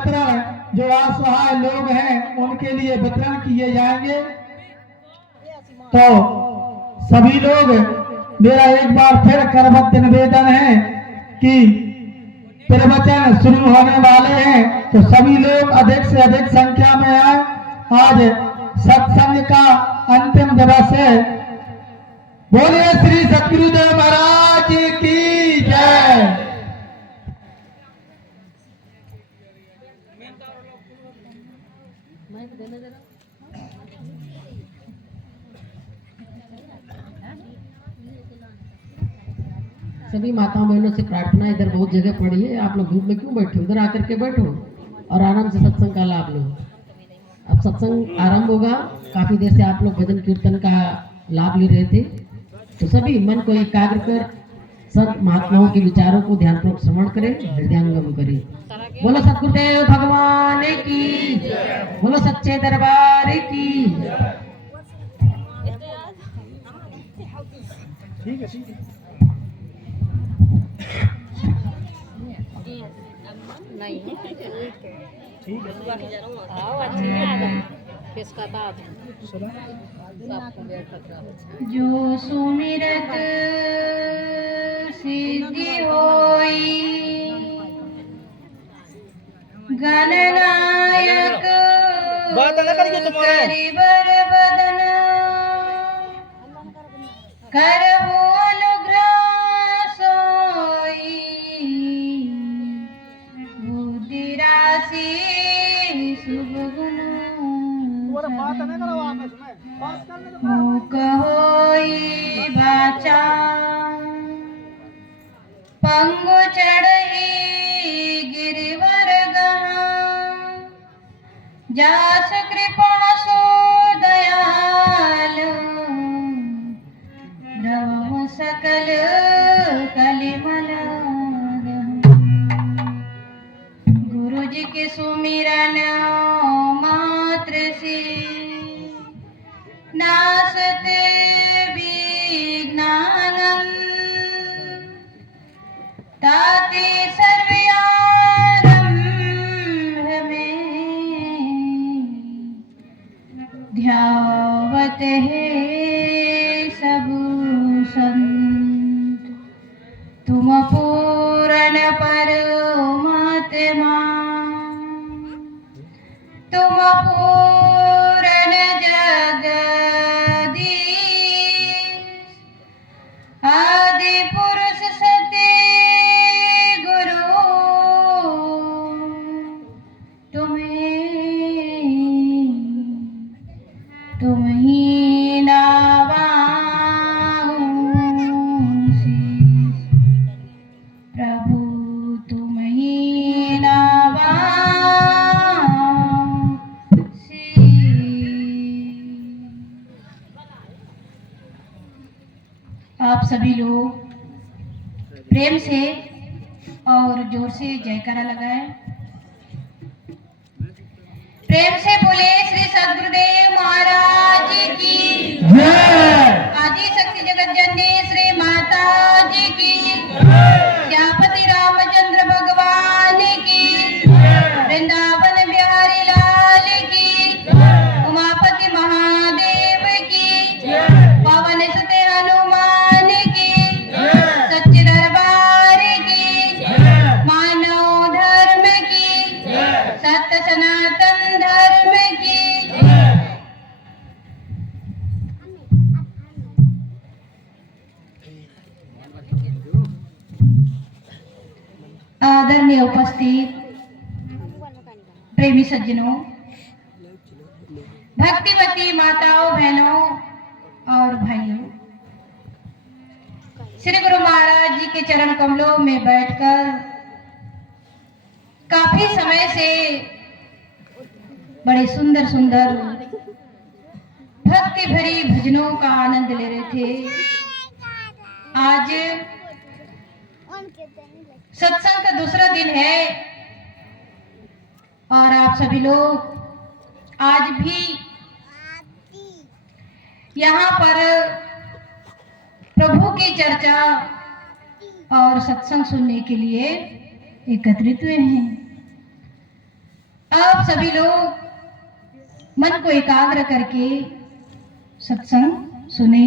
वितरण जो असहाय लोग हैं उनके लिए वितरण किए जाएंगे। तो सभी लोग, मेरा एक बार फिर करबद्ध निवेदन है कि प्रवचन शुरू होने वाले हैं, तो सभी लोग अधिक से अधिक संख्या में आए। आज सत्संग का अंतिम दिवस है। बोलिए श्री सतगुरुदेव महाराज की जय। सभी माताओं बहनों से प्रार्थना, इधर बहुत जगह पड़ी है, आप लोग धूप में क्यों बैठे, उधर आकर के बैठो और आराम से सत्संग का लाभ लो। अब सत्संग आरंभ होगा। काफी देर से आप लोग भजन कीर्तन का लाभ ले रहे थे, तो सभी मन को एकाग्र कर सब महात्माओं के विचारों को ध्यानपूर्वक श्रवण करें, हृदयंगम करें। बोलो सतगुरुदेव भगवान की, बोलो सच्चे दरबार की। ठीक है नहीं ठीक है। आओ अच्छी है किसका था जो सुमिरत सिद्धि होई, गणनायक करिबर बदन, करहु अनुग्रह सोई, बुद्धि राशि शुभ गुण, मूक होई बाचा, पंगु चढ़ी गिरिवर गहा, जास कृपा सो दयालु, ब्रह्म सकल कलिमल। गुरु जी के सुमिरन मात्र से नासत विज्ञानम, ताते सर्वयारंभ में ध्यावत है सब संत, तुम पूर्ण परमात्मा, तुम पूर्ण जगदीश, आदि पुरुष सत्य गुरु, तुम ही नावाऊं शीश, प्रभु तुम ही नावाऊं शीश। आप सभी लोग प्रेम से और जोर से जयकारा लगाएं। प्रेम से बोले श्री सद्गुरुदेव महाराज की जय। आदि शक्ति जगत जननी श्री माता जी की, श्यामपति रामचंद्र भगवान की, वृंदावन बिहारी लाल की, उमापति महादेव की, पवन सुत हनुमान की, सच्चे दरबार की, मानव धर्म की, सत्य सनातन धर्म की। आदरणीय उपस्थित प्रेमी सज्जनों, भक्तिमती माताओं, बहनों और भाइयों, श्री गुरु महाराज जी के चरण कमलों में बैठकर काफी समय से बड़े सुंदर सुंदर भक्ति भरी भजनों का आनंद ले रहे थे। आज सत्संग का दूसरा दिन है और आप सभी लोग आज भी यहाँ पर प्रभु की चर्चा और सत्संग सुनने के लिए एकत्रित हुए हैं। सभी लोग मन को एकाग्र करके सत्संग सुने।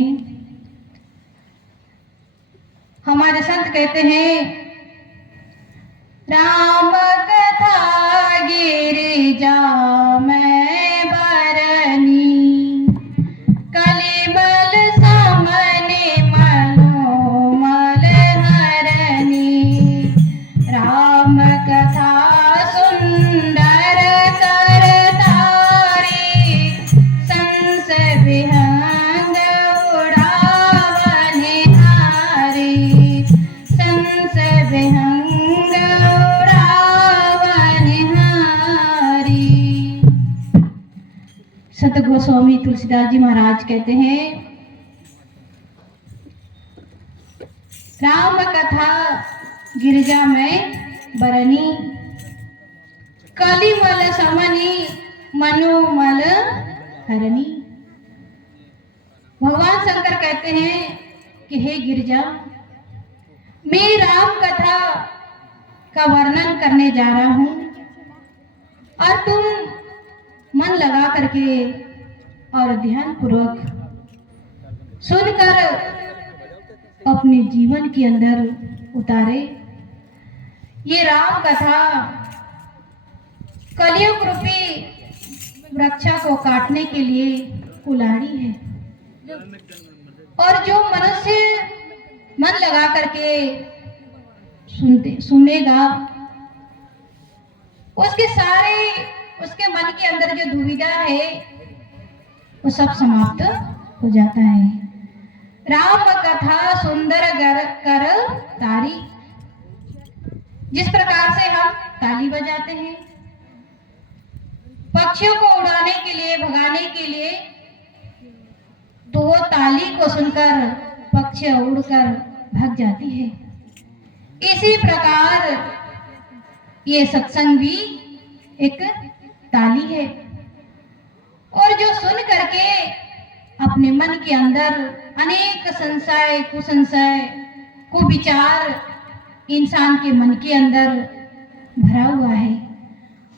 हमारे संत कहते हैं, राम कथा गिरिजा में बरनी, कलिबल समने मनोमल हरनी। राम कथा सुंदर कर तारी, संस विहंग उड़ावने हारी, संस विहंग उड़ावने हारी। संत गोस्वामी तुलसीदास जी महाराज कहते हैं, राम कथा गिरजा में बरनी, कलिमल समनी मनोमल हरनी। भगवान शंकर कहते हैं कि हे गिरजा, मैं राम कथा का वर्णन करने जा रहा हूं और तुम मन लगा करके और ध्यान पूर्वक सुनकर अपने जीवन के अंदर उतारे। ये राम कथा कलयुग रूपी वृक्षा को काटने के लिए कुल्हाड़ी है, और जो मनुष्य मन लगा करके सुनेगा, उसके मन के अंदर जो दुविधा है वो सब समाप्त हो जाता है। राम कथा सुंदर कर तारी, जिस प्रकार से हम ताली बजाते हैं पक्षियों को उड़ाने के लिए, भगाने के लिए, तो वो ताली को सुनकर पक्षी उड़कर भाग जाती है। इसी प्रकार ये सत्संग भी एक ताली है, और जो सुन करके अपने मन के अंदर अनेक संशय कुसंशय कुविचार इंसान के मन के अंदर भरा हुआ है,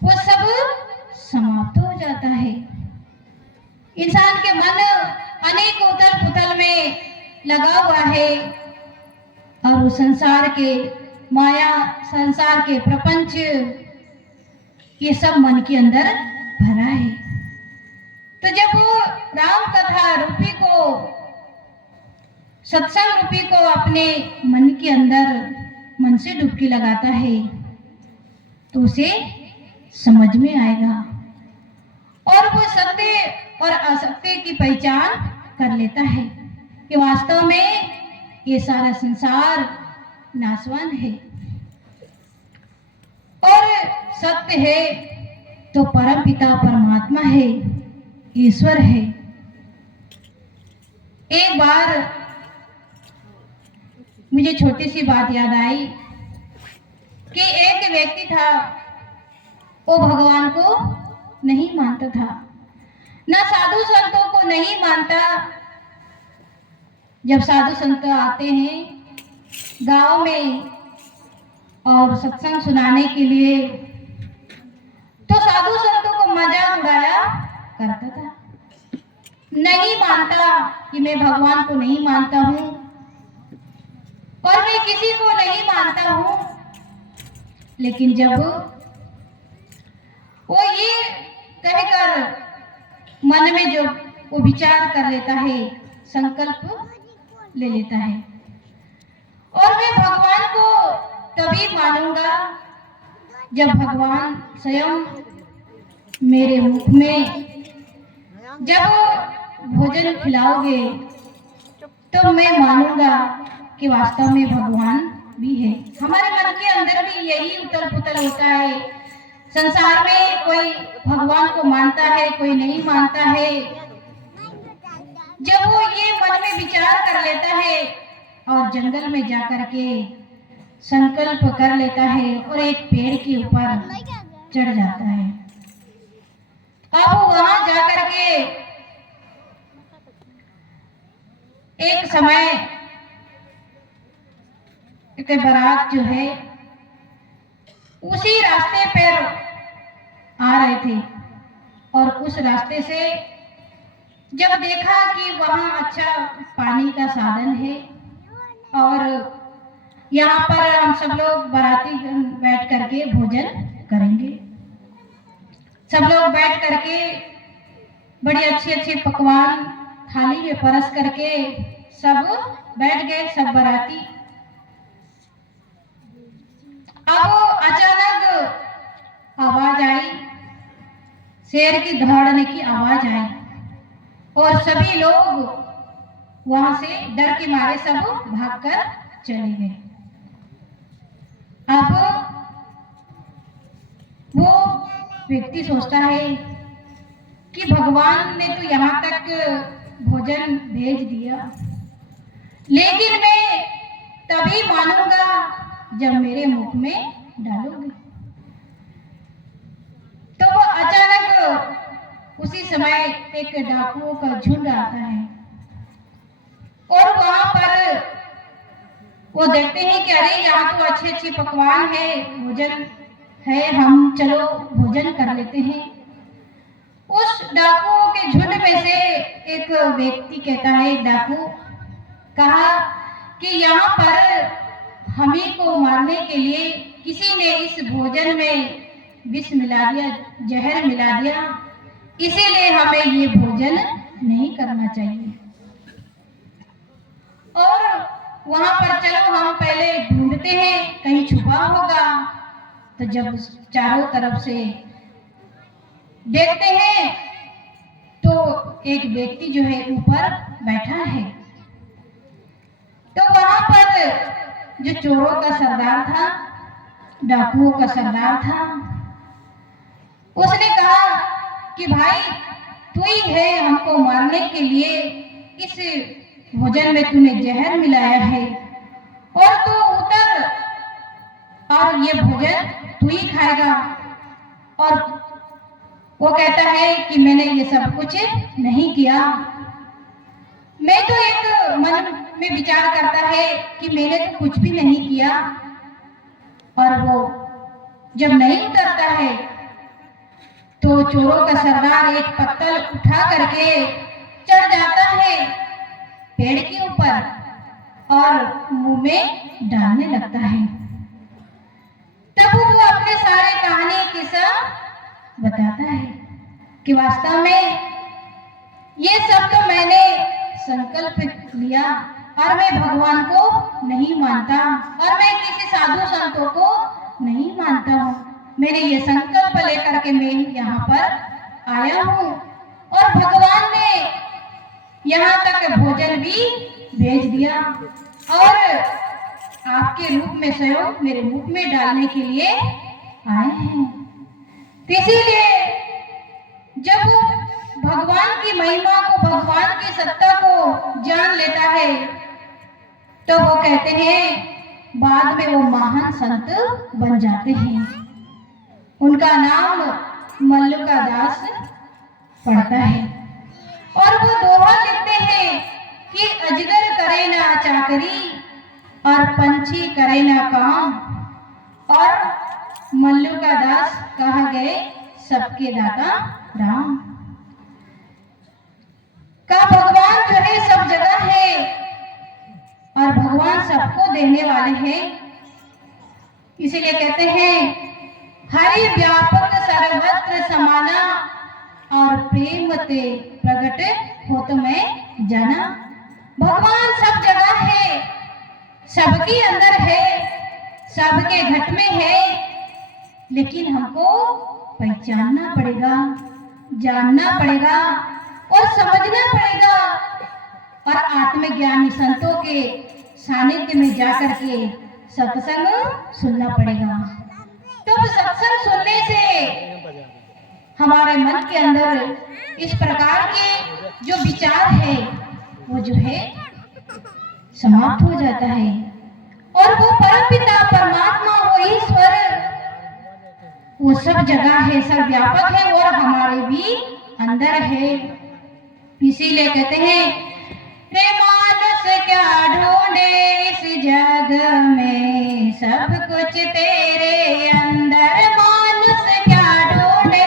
वो सब समाप्त हो जाता है। इंसान के मन अनेक उथल पुथल में लगा हुआ है, और वो संसार के माया, संसार के प्रपंच, ये सब मन के अंदर भरा है। तो जब वो राम कथा रूपी को, सत्संग रूपी को अपने मन के अंदर मन से डुबकी लगाता है, तो उसे समझ में आएगा और वो सत्य और असत्य की पहचान कर लेता है कि वास्तव में ये सारा संसार नाशवान है, और सत्य है तो परम पिता परमात्मा है, ईश्वर है। एक बार मुझे छोटी सी बात याद आई कि एक व्यक्ति था, वो भगवान को नहीं मानता था, ना साधु संतों को नहीं मानता। जब साधु संत आते हैं गांव में और सत्संग सुनाने के लिए, तो साधु संतों को मजाक उड़ाया करता था। नहीं मानता कि मैं भगवान को नहीं मानता हूँ और मैं किसी को नहीं मानता हूँ, लेकिन जब वो ये कहकर मन में जो वो विचार कर लेता है, संकल्प ले लेता है, और मैं भगवान को तभी मानूंगा जब भगवान स्वयं मेरे मुख में जब भोजन खिलाओगे, तो मैं मानूंगा कि वास्तव में भगवान भी है। हमारे मन के अंदर भी यही उथल पुथल होता है। संसार में कोई भगवान को मानता है, कोई नहीं मानता है। जब वो ये मन में विचार कर लेता है और जंगल में जाकर के संकल्प कर लेता है और एक पेड़ के ऊपर चढ़ जाता है, अब वहां जाकर के एक समय एक बारात जो है उसी रास्ते पर आ रहे थे और उस रास्ते से जब देखा कि वहाँ अच्छा पानी का साधन है और यहाँ पर हम सब लोग बाराती बैठ करके भोजन करेंगे। सब लोग बैठ करके बड़े अच्छे अच्छे पकवान थाली में परस करके सब बैठ गए, सब बाराती। अब अचानक आवाज आई, शेर की दहाड़ने की आवाज आई और सभी लोग वहां से डर के मारे सब भागकर चले गए। अब वो व्यक्ति सोचता है कि भगवान ने तो यहाँ तक भोजन भेज दिया, लेकिन मैं तभी मानूंगा जब मेरे मुख में डालोगे। तो वो अचानक उसी समय एक डाकुओं का झुंड आता है और वहां पर वो देखते हैं कि अरे यहाँ तो अच्छे अच्छे पकवान है, भोजन है, हम चलो भोजन कर लेते हैं। उस डाकुओं के झुंड में से एक व्यक्ति कहता है, एक डाकू कहा कि यहाँ पर हमें को मारने के लिए किसी ने इस भोजन में विष मिला दिया, जहर मिला दिया, इसीलिए हमें ये भोजन नहीं करना चाहिए और वहां पर चलो हम पहले ढूंढते हैं कहीं छुपा होगा। तो जब चारों तरफ से देखते हैं तो एक व्यक्ति जो है ऊपर बैठा है। तो वहां पर जो चोरों का सरदार था, डाकुओं का सरदार था, उसने कहा कि भाई तू ही है हमको मारने के लिए, इस भोजन में तूने जहर मिलाया है और तू उतर और ये भोजन तू ही खाएगा। और वो कहता है कि मैंने ये सब कुछ नहीं किया। मैं तो एक मन में विचार करता है कि मैंने तो कुछ भी नहीं किया। और वो जब नहीं उतरता है तो चोरों का सरदार एक पत्थर उठा करके चढ़ जाता है पेड़ के ऊपर और मुंह में डालने लगता है। तब वो अपने सारे कहानी किस्सा बताता है कि वास्तव में ये सब तो मैंने संकल्प लिया और मैं भगवान को नहीं मानता और मैं किसी साधु संतों को नहीं मानता हूँ। मैंने ये संकल्प लेकर के मैं यहाँ पर आया हूँ और भगवान ने यहाँ तक भोजन भी भेज दिया और आपके रूप में स्वयं मेरे मुख में डालने के लिए आए हैं। इसीलिए जब वो भगवान की महिमा को, भगवान की सत्ता को जान लेता है तो वो कहते हैं, बाद में वो महान संत बन जाते हैं। उनका नाम मल्लिका दास पड़ता है और वो दोहा लिखते हैं कि अजगर करे ना चाकरी और पंछी करे ना काम और मल्लिका दास कहा गए सबके दाता राम। का भगवान जो है सब जगह है और भगवान सबको देने वाले हैं। इसीलिए कहते हैं, हरि व्यापक सर्वत्र समाना और प्रेम ते प्रगट होत में जाना। भगवान सब जगह है, सबके अंदर है, सबके घट में है, लेकिन हमको पहचानना पड़ेगा, जानना पड़ेगा और समझना पड़ेगा और आत्मज्ञानी संतों के सानिध्य में जाकर के सत्संग सुनना पड़ेगा। तो सत्संग सुनने से हमारे मन के अंदर इस प्रकार के जो विचार है वो जो है समाप्त हो जाता है और वो परमपिता परमात्मा, वो ईश्वर, वो सब जगह है, सब व्यापक है और हमारे भी अंदर है। इसीलिए कहते हैं, रे मानस क्या ढूंढे इस जग में, सब कुछ तेरे अंदर। मानस क्या ढूंढे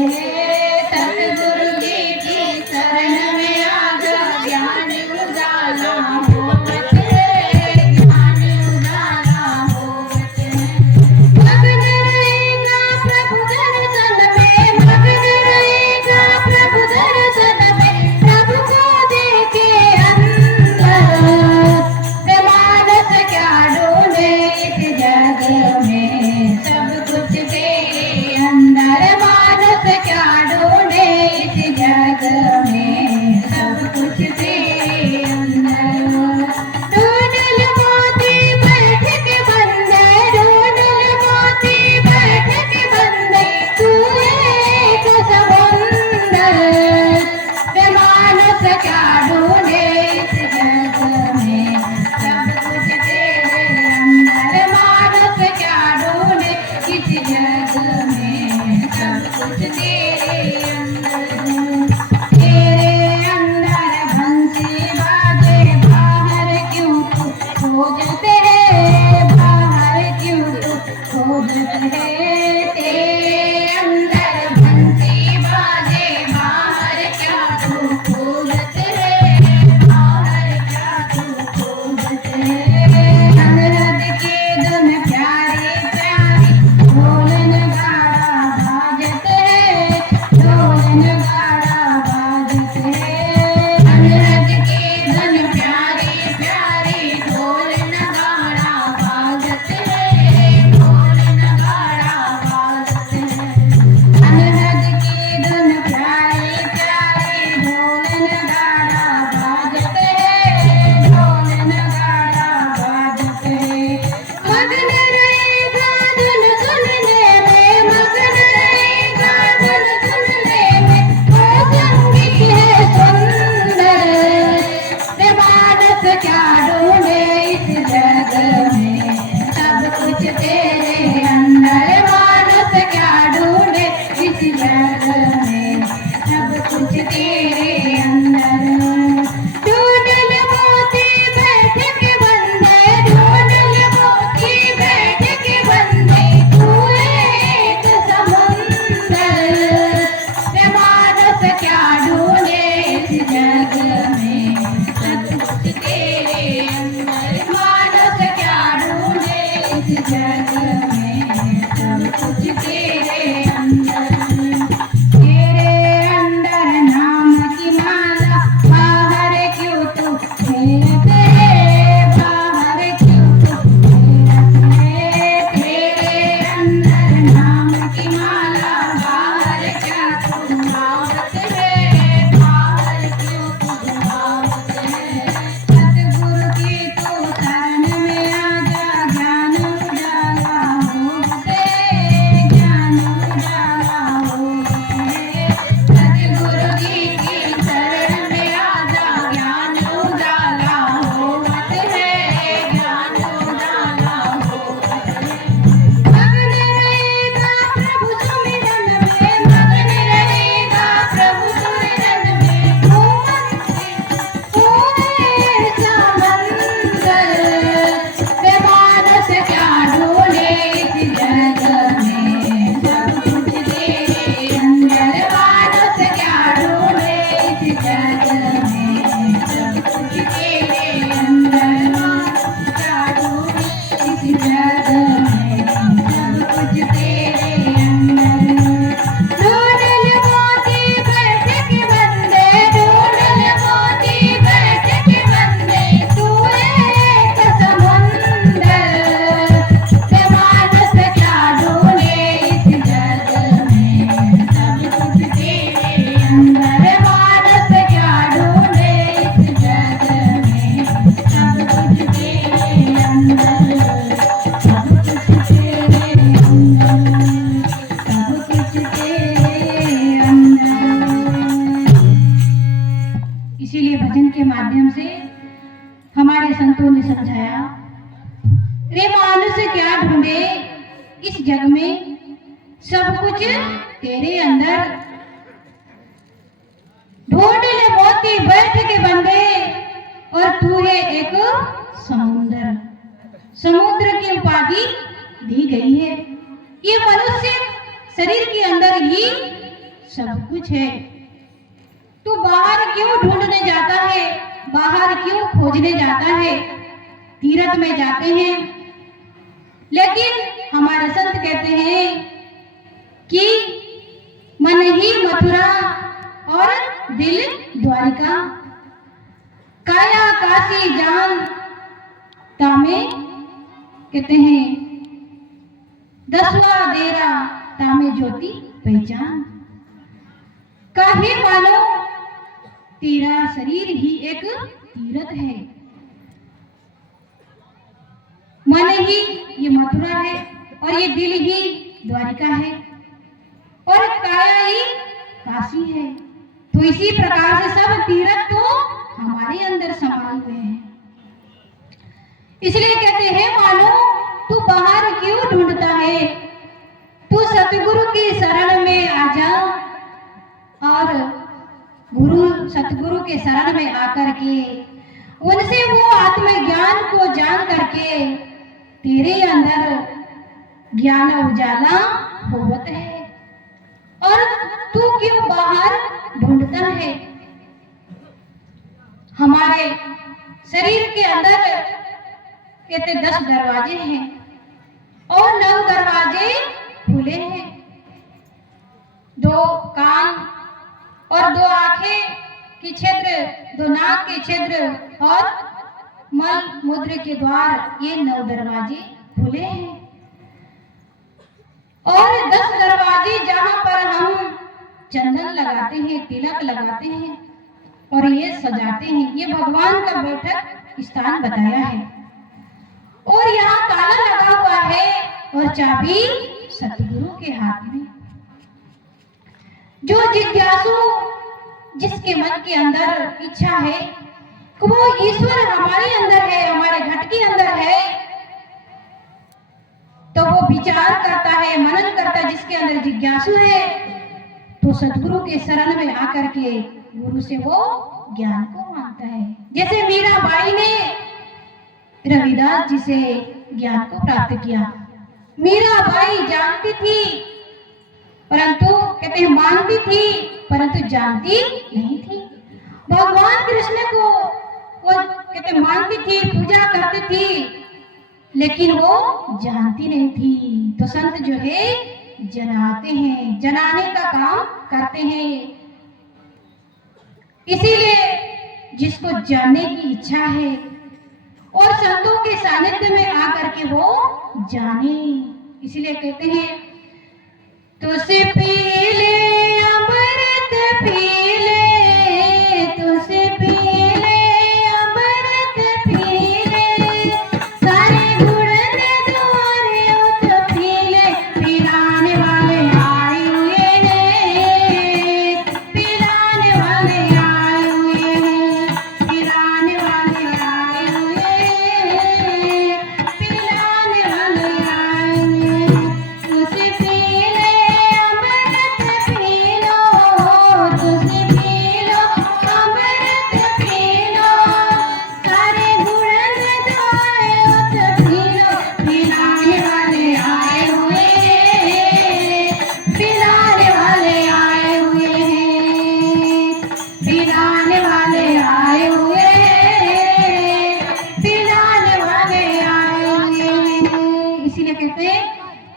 सतगुरु जी की शरण में आजा, ज्ञान उजाला होवत है, ज्ञान उजाला होवत है। मगन रहेगा प्रभु दर्शन में, मगन रहेगा प्रभु दर्शन में, प्रभु को देखे अंदर मानस क्या डोले इस जग में, सब कुछ तेरे अंदर मानस क्या डोले इस जग में, सब कुछ तेरे अंदर। डोडल मोती बैठ के बंदे, डोडल मोती बैठ के बंदे, तू एक समुंदर मानस क्या डोले इस जग में, सब कुछ तेरे अंदर मानस क्या डोले इस जग में, सब कुछ तेरे अंदर। तेरे अंदर बंसी बाजे, बाहर क्यों तू खोजते है, बाहर क्यों तू खोजते है। तेरे अंदर बंसी बाजे, बाहर क्या तू खोजते है, बाहर क्या तू खोजते है। अनहद की धुन प्यारी प्यारी, ढोल नगाड़ा बाजते है, ढोल नगाड़ा बाजते है। अनहद की धुन प्यारी प्यारी, ढोल नगाड़ा बाजते है, ढोल नगाड़ा बाजते है। अनहद की धुन प्यारी प्यारी, ढोल नगाड़ा बाजते है, ढोल नगाड़ा बाजते है। मगन रहेगा धुन सुनने में, मगन रहेगा धुन सुनने में, वो संगीत है सुंदर मानस क्या डोले इस जग में, सब कुछ तेरे अंदर मानस क्या डोले इस जग में, सब कुछ तेरे अंदर। डोडल मोती बैठ के बंदे, डोडल मोती बैठ के बंदे, तू एक समुंदर मानस क्या डोले इस जग में, सब कुछ तेरे अंदर मानस क्या डोले इस जग में, सब कुछ तेरे अंदर। तेरे अंदर नाम की माला, बाहर क्यों तू फेरते है, बाहर क्यों तू फेरते है। तेरे अंदर नाम की माला, बाहर क्या तू घुमावत है, बाहर क्यों तू घुमावत है। सतगुरु की तू शरण में आजा, ज्ञान उजाला होवत है, ज्ञान उजाला होवत है। सतगुरु जी की शरण में आजा, ज्ञान उजाला होवत है, ज्ञान उजाला होवत है। मगन रहेगा प्रभु सुमिरन में, मगन रहेगा प्रभु सुमिरन में, तू ऐसा मंदिर मानस क्या डोले इस जग में, सब कुछ तेरे अंदर मानस क्या डोले इस जग में, सब कुछ तेरे अंदर मानस क्या डोले इस जग में, सब कुछ तेरे अंदर। डोडल मोती बैठ के बंदे, डोडल मोती बैठ के बंदे, तू एक समुंदर मानस क्या डोले इस जग में, सब कुछ तेरे अंदर मानस क्या डोले इस जग में, सब कुछ तेरे अंदर, सब कुछ तेरे अंदर, सब कुछ तेरे अंदर। इसीलिए भजन के माध्यम से हमारे संतों ने समझाया, रे मानुष क्या ढूंढे इस जग में, सब कुछ तेरे अंदर। ढूंढ ले मोती बैठ के बंदे, और तू है एक समुद्र। समुद्र की उपाधि दी गई है। ये मनुष्य शरीर के अंदर ही सब कुछ है। तू बाहर क्यों ढूंढने जाता है, बाहर क्यों खोजने जाता है? तीर्थ में जाते हैं, लेकिन हमारे संत कहते हैं कि मन ही मथुरा और दिल द्वारिका, काया काशी जान तामे, कहते हैं 10वां डेरा तामे ज्योति पहचान। काहे मानो तेरा शरीर ही एक तीर्थ है, मन ही ये मथुरा है और ये दिल ही द्वारिका है और काया ही काशी है। तो इसी प्रकार से सब तीर्थ तो हमारे अंदर समाये हुए हैं। इसलिए कहते हैं मानो तू बाहर क्यों ढूंढता है, तू सतगुरु की शरण में आ जा और सतगुरु के शरण में आकर के उनसे वो आत्मज्ञान को जान करके तेरे अंदर ज्ञान उजाला होवत है। और तू क्यों बाहर ढूंढता है? हमारे शरीर के अंदर कहते 10 दरवाजे हैं और 9 दरवाजे खुले हैं। 2 कान और 2 आंखें के क्षेत्र, 2 नाक के क्षेत्र और मल मूत्र के द्वार, ये 9 दरवाजे खुले हैं। और 10 दरवाजे जहां पर हम चंदन लगाते हैं, तिलक लगाते हैं और ये सजाते हैं, ये भगवान का बैठक स्थान बताया है। और यहाँ ताला लगा हुआ है और चाबी सतगुरु के हाथ में। जो जिज्ञासु, जिसके मन के अंदर इच्छा है कि वो ईश्वर हमारे अंदर है, हमारे घट के अंदर है, तो वो विचार करता है, मनन करता है। जिसके अंदर जिज्ञासु है तो सतगुरु के शरण में आकर के गुरु से वो ज्ञान को मांगता है। जैसे मीराबाई ने रविदास जी से ज्ञान को प्राप्त किया। मीराबाई जानती थी परंतु कहते हैं मानती थी परंतु जानती नहीं थी। भगवान कृष्ण को वो कहते मानती थी, पूजा करती थी, लेकिन वो जानती नहीं थी। तो संत जो है जनाते हैं, जनाने का काम करते हैं। इसीलिए जिसको जानने की इच्छा है और संतों के सानिध्य में आकर के वो जाने, इसलिए कहते हैं तुझसे पी ले अमृत पी ले, तुझसे पी ले अमृत पी ले, सारे गुण द्वारे उत पी ले, पिलाने वाले आए हुए हैं, पिलाने वाले आए हुए हैं, पिलाने वाले आए हुए हैं, पिलाने वाले आए हुए हैं। तुझसे पी ले अमृत पी लो, तुझसे पी लो अमृत पी लो, सारे गुण द्वारे उत पी लो, पिलाने वाले आए हुए हैं, पिलाने वाले आए हुए हैं, पिलाने वाले आए हुए हैं, पिलाने वाले आए हुए हैं। इसीलिए कहते हैं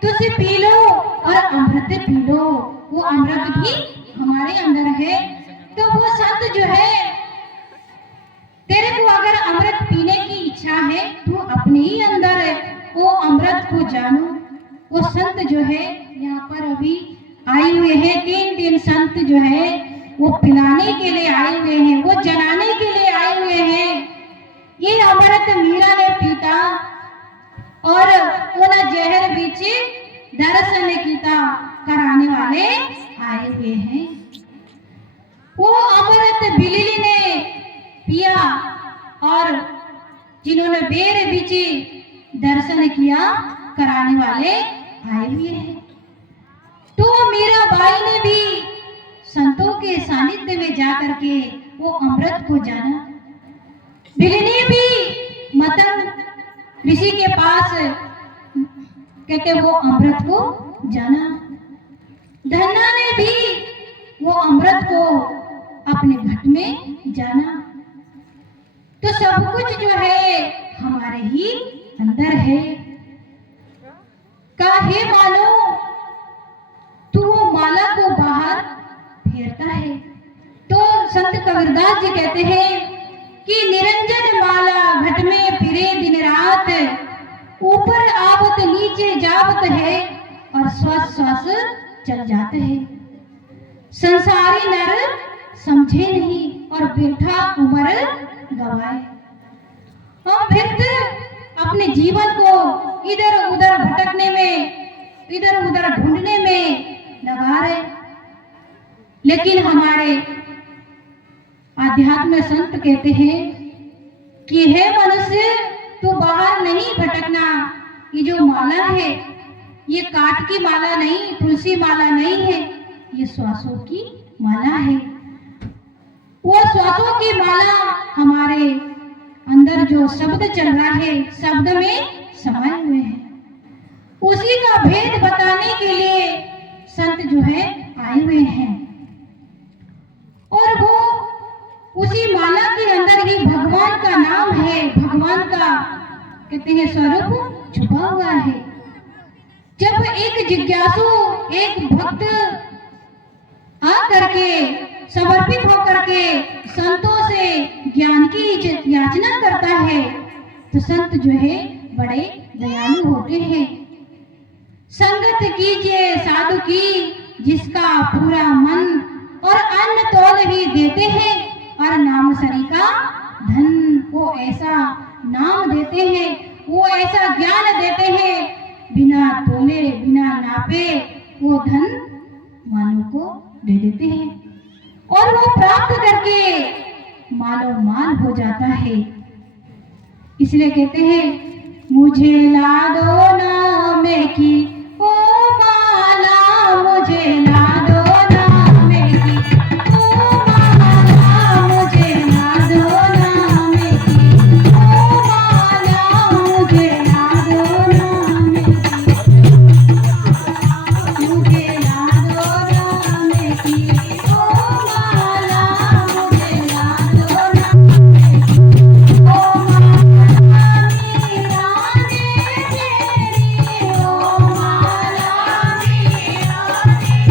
तुझसे पी लो और अमृत पी लो। वो अमृत भी हमारे अंदर है। तो वो संत जो है, तेरे को अगर अमृत पीने की इच्छा है तू अपने ही अंदर है, वो अमृत को जानो। वो संत जो है यहाँ पर अभी आए हुए हैं, 3 संत जो है वो पिलाने के लिए आए हुए हैं, वो जनाने के लिए आए हुए हैं। ये अमृत मीरा ने पीता और उन जहर बीच दर्शन कीता कराने वाले आए हुए हैं। वो अमृत बिलिली ने पिया और जिन्होंने बेर बीच दर्शन किया कराने वाले आए हुए हैं। तो मीराबाई ने भी संतों के सानिध्य में जाकर के वो अमृत को जाना। बिलिनी भी मतंग ऋषि के पास कहते वो अमृत को जाना। धन्ना ने भी वो अमृत को अपने घट में जाना। तो सब कुछ जो है हमारे ही अंदर है। काहे मानो तू वो माला को बाहर फेरता है। तो संत कबीरदास जी कहते हैं कि निरंजन माला घट में फिरे दिन रात, ऊपर आवत नीचे जावत है और श्वास श्वास चल जाते हैं। संसारी नर समझे नहीं और बैठा उम्र गवाए। हम फिर अपने जीवन को इधर उधर भटकने में, इधर उधर ढूंढने में लगा रहे। लेकिन हमारे आध्यात्म संत कहते हैं कि हे मनुष्य, तू बाहर नहीं भटकना। ये जो माला है ये काठ की माला नहीं, तुलसी माला नहीं है, ये श्वासों की माला है। वो श्वासों की माला हमारे अंदर जो शब्द चल रहा है, शब्द में समाये हुए हैं। उसी का भेद बताने के लिए संत जो है आए हुए हैं। और वो उसी माला के अंदर ही भगवान का नाम है, भगवान का कहते हैं स्वरूप छुपा हुआ है। जब एक जिज्ञासु, एक भक्त आ करके समर्पित होकर के संतों से ज्ञान की याचना करता है तो संत जो है बड़े दयालु होते हैं। संगत कीजिए साधु की जिसका पूरा मन, और अन्न तोल ही देते हैं और नाम सरी का धन। वो ऐसा नाम देते हैं, वो ऐसा ज्ञान देते हैं, बिना तोले बिना नापे वो धन मानव को दे देते हैं और वो प्राप्त करके मालो माल हो जाता है। इसलिए कहते हैं मुझे ला दो नाम की ओ माला, मुझे ला दो नाम की ओ माला, मुझे ला दो नाम की ओ माला, मुझे ला दो नाम की, मुझे ला दो नाम की ओ माला, मुझे ला दो नाम की ओ माला, मीरा ने तेरी ओ माला, मीरा ने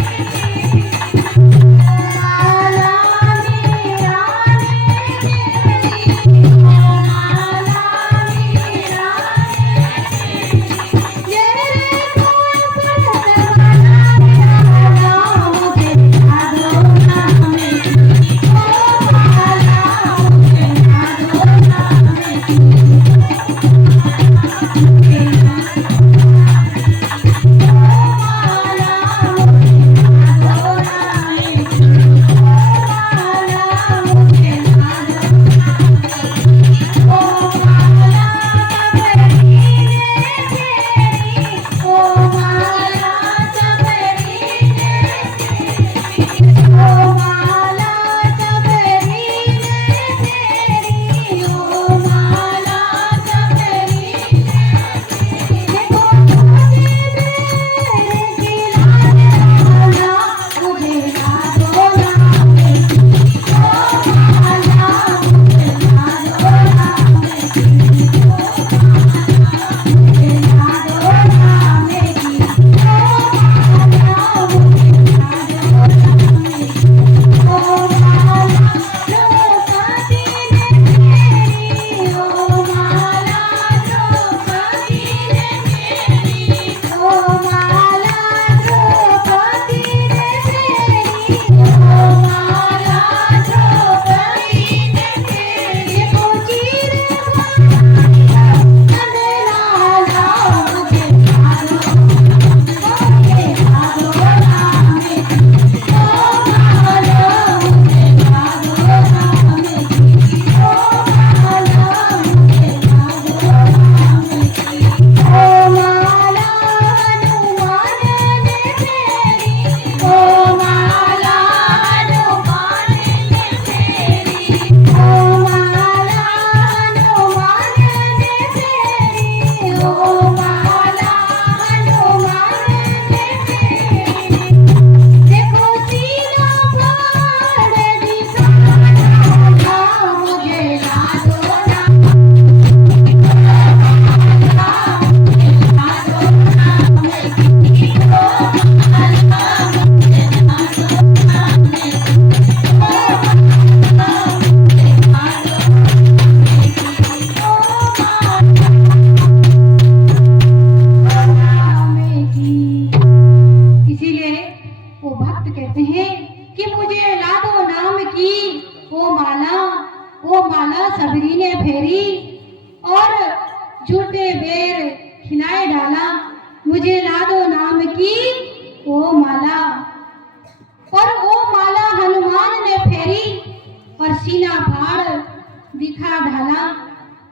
कि मुझे ला दो नाम की वो माला सबरी ने फेरी और झूठे बेर खिलाए डाला। मुझे ला दो नाम की वो माला, और वो माला हनुमान ने फेरी और सीना फाड़ दिखा ढाला।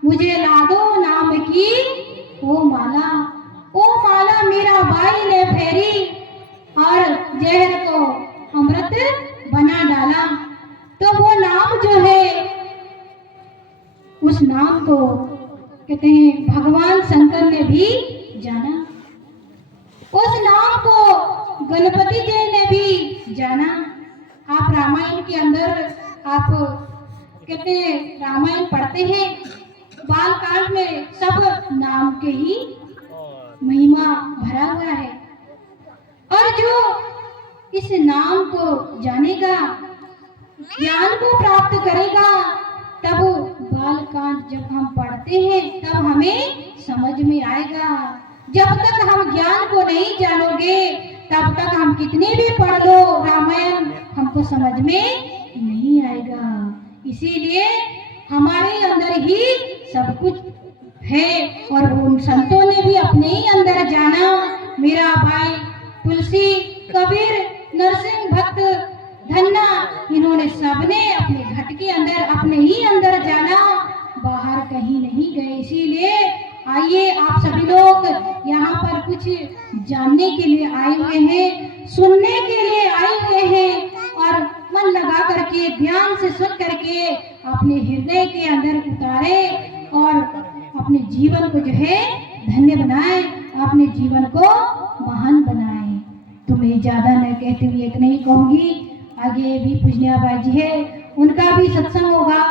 मुझे ला दो नाम की वो माला मीरा बाई ने फेरी और जहर को अमृत बना डाला। तो वो नाम जो है, उस नाम को कहते हैं भगवान शंकर ने भी जाना, उस नाम को गणपति जी ने भी जाना। आप रामायण के अंदर आप कहते हैं रामायण पढ़ते हैं, बालकांड में सब नाम के ही महिमा भरा हुआ है। और जो इस नाम को जानेगा, ज्ञान को प्राप्त करेगा, तब बालकांड जब हम पढ़ते हैं तब हमें समझ में आएगा। जब तक हम ज्ञान को नहीं जानोगे तब तक हम कितने भी पढ़ लो रामायण, हमको समझ में नहीं आएगा। इसीलिए हमारे अंदर ही सब कुछ है, और उन संतों ने भी अपने ही अंदर जाना। मीरा बाई, तुलसी, कबीर, नरसिंह भक्त, धन्ना, इन्होंने सबने अपने घट के अंदर अपने ही अंदर जाना, बाहर कहीं नहीं गए। इसीलिए आइए आप सभी लोग यहाँ पर कुछ जानने के लिए आए हुए हैं, सुनने के लिए आए हुए हैं, और मन लगा करके ध्यान से सुन करके अपने हृदय के अंदर उतारे और अपने जीवन को जो है धन्य बनाए, अपने जीवन को महान बनाए। तो मैं ज्यादा न कहते हुए इतना ही कहूंगी। आगे भी पूजनिया बाई जी है, उनका भी सत्संग होगा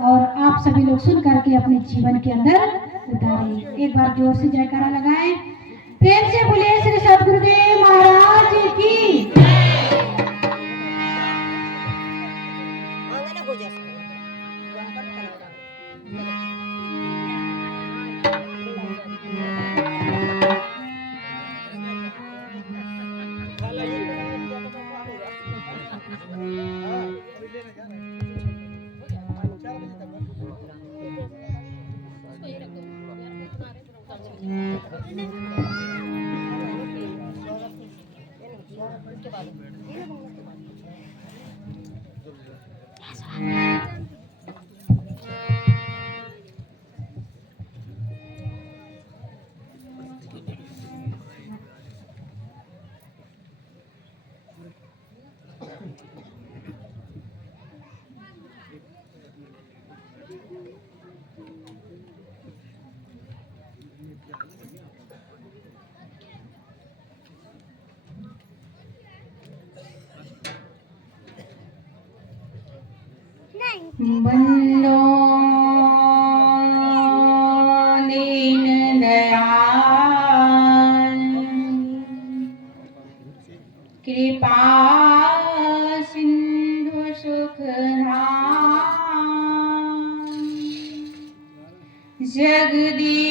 और आप सभी लोग सुन करके अपने जीवन के अंदर उतारें। एक बार जोर से जयकारा लगाएं, प्रेम से बोले श्री सद्गुरुदेव महाराज की। बंदो दीन दयाल कृपा सिंधु सुखधाम जगदीश्वर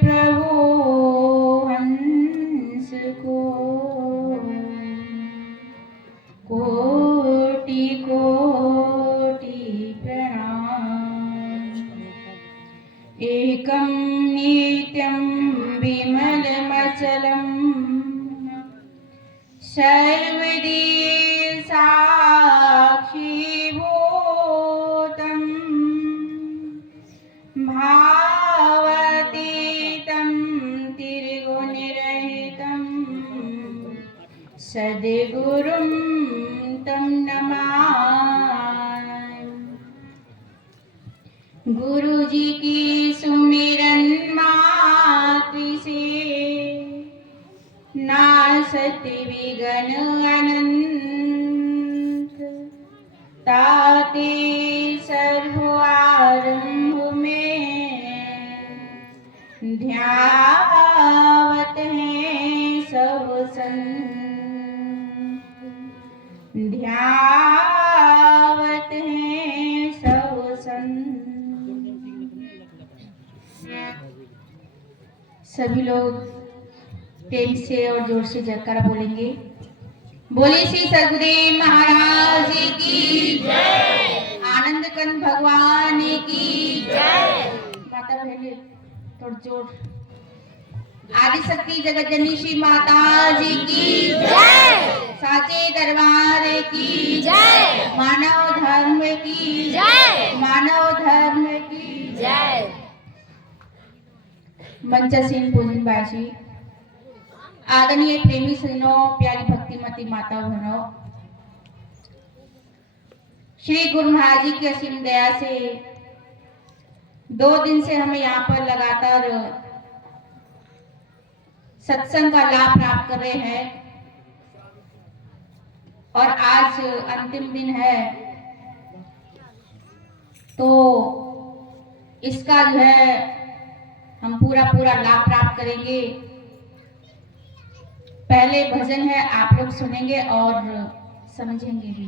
प्रभु हंस को कोटि कोटि प्रणाम। एकं नित्यं विमलमचलं सर्वदी साक्षीभूतं भावातीतं त्रिगुणरहितं सद्गुरुं तं नमामि। गुरु जी की सुमिरन मात्र से नासत विघ्न अनंत, ताते सर्व आरंभ में ध्यावत हैं सब संत, ध्यावत हैं सब संत। सभी लोग प्रेम से और जोर से जयकारा बोलेंगे। बोले श्री सदगुरुदेव महाराज की जय। आनंद कंद भगवान की जय। माता बहने थोड़ा जोर। आदि शक्ति जगत जननी श्री माता जी की जय। साचे दरबार की जय। मानव धर्म की जय। मानव धर्म की जय। मंचसीन पूजनबाजी आदरणीय प्रेमी श्रीनो, प्यारी भक्तिमती माता बहनों, श्री गुरु महाराज जी की असीम दया से 2 दिन से हमें यहाँ पर लगातार सत्संग का लाभ प्राप्त कर रहे हैं और आज अंतिम दिन है, तो इसका जो है हम पूरा लाभ प्राप्त करेंगे। पहले भजन है, आप लोग सुनेंगे और समझेंगे भी।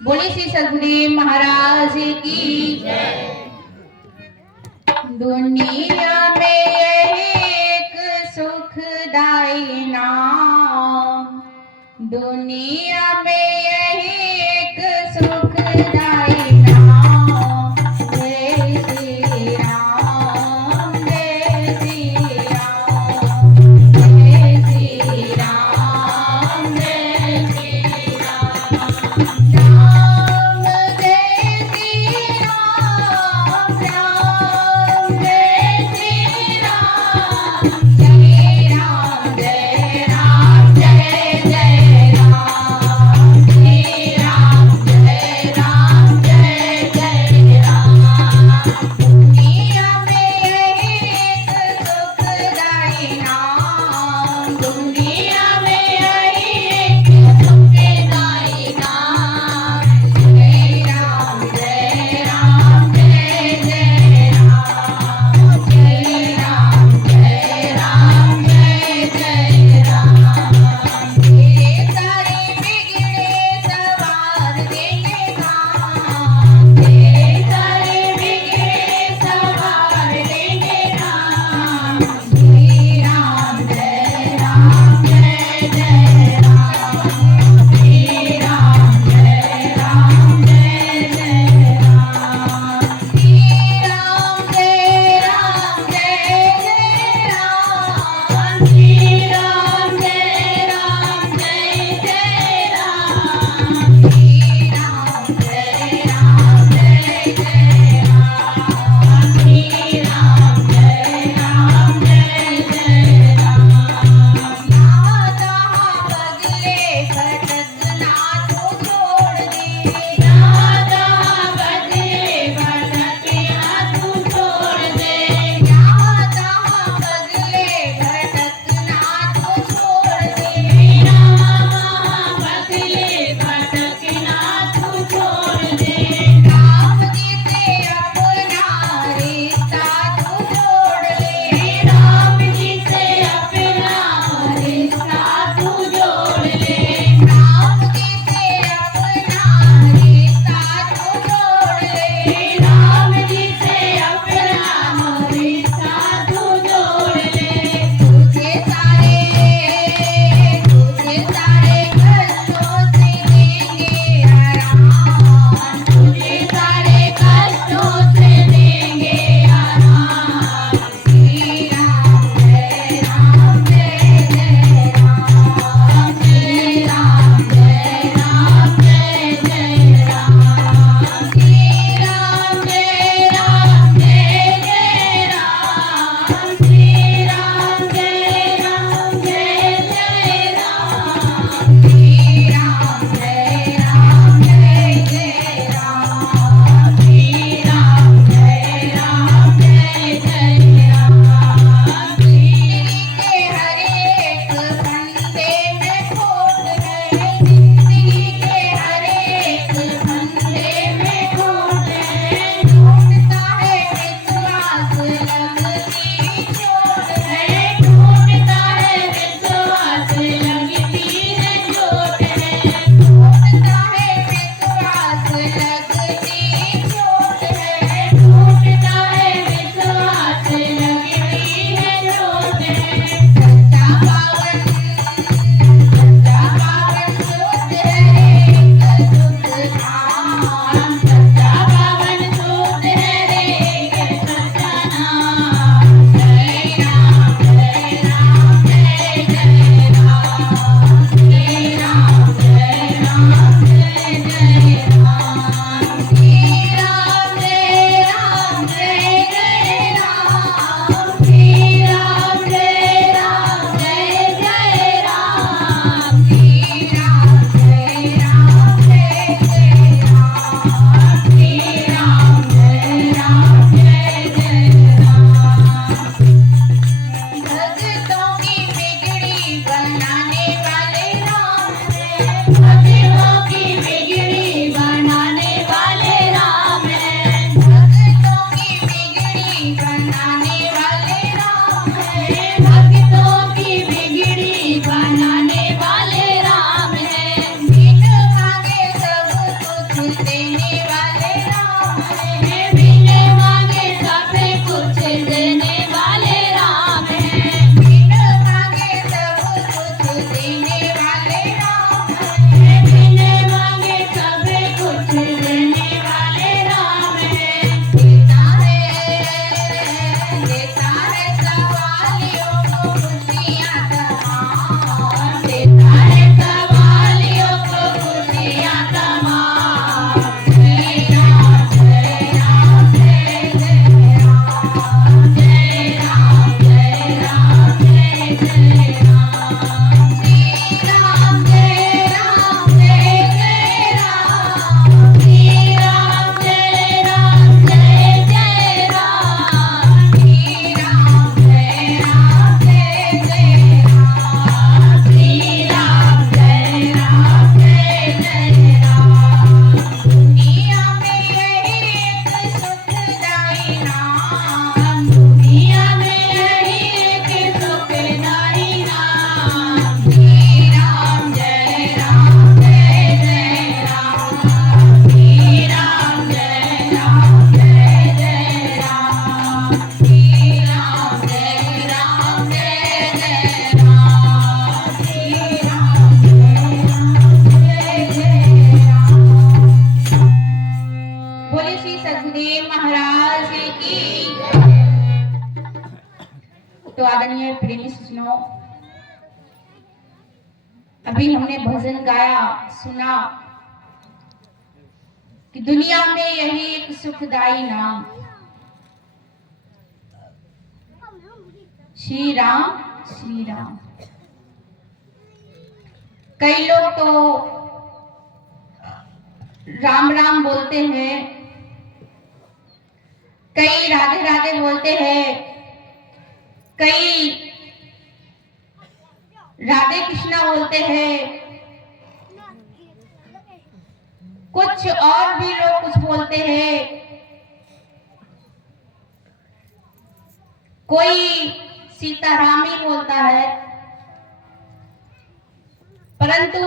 बोली श्री सदगुरुदेव महाराज की जय। दुनिया में एक सुखदाई नाम, दुनिया में एक सुखदाई नाम, जय श्री राम, जय श्री राम, जय श्री राम, जय श्री राम, राम जय श्री राम, राम जय श्री राम, जय राम, जय राम, जय जय राम, श्री राम, जय राम, जय प्रेमी सुनो, अभी हमने भजन गाया, सुना कि दुनिया में यही एक सुखदाई नाम श्री राम, श्री राम। कई लोग तो राम राम बोलते हैं, कई राधे राधे बोलते हैं, कई राधे कृष्णा बोलते हैं, कुछ और भी लोग कुछ बोलते हैं, कोई सीताराम ही बोलता है। परंतु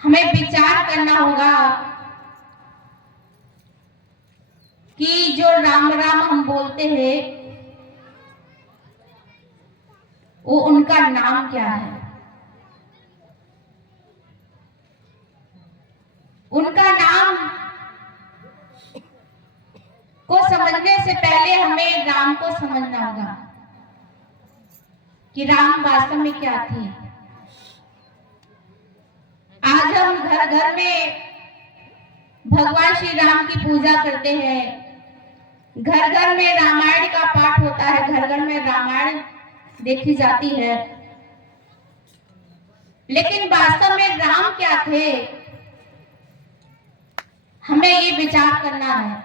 हमें विचार करना होगा कि जो राम राम हम बोलते हैं वो उनका नाम क्या है। उनका नाम को समझने से पहले हमें राम को समझना होगा कि राम वास्तव में क्या थे। आज हम घर घर में भगवान श्री राम की पूजा करते हैं, घर घर में रामायण का पाठ होता है, घर घर में रामायण देखी जाती है, लेकिन वास्तव में राम क्या थे हमें ये विचार करना है।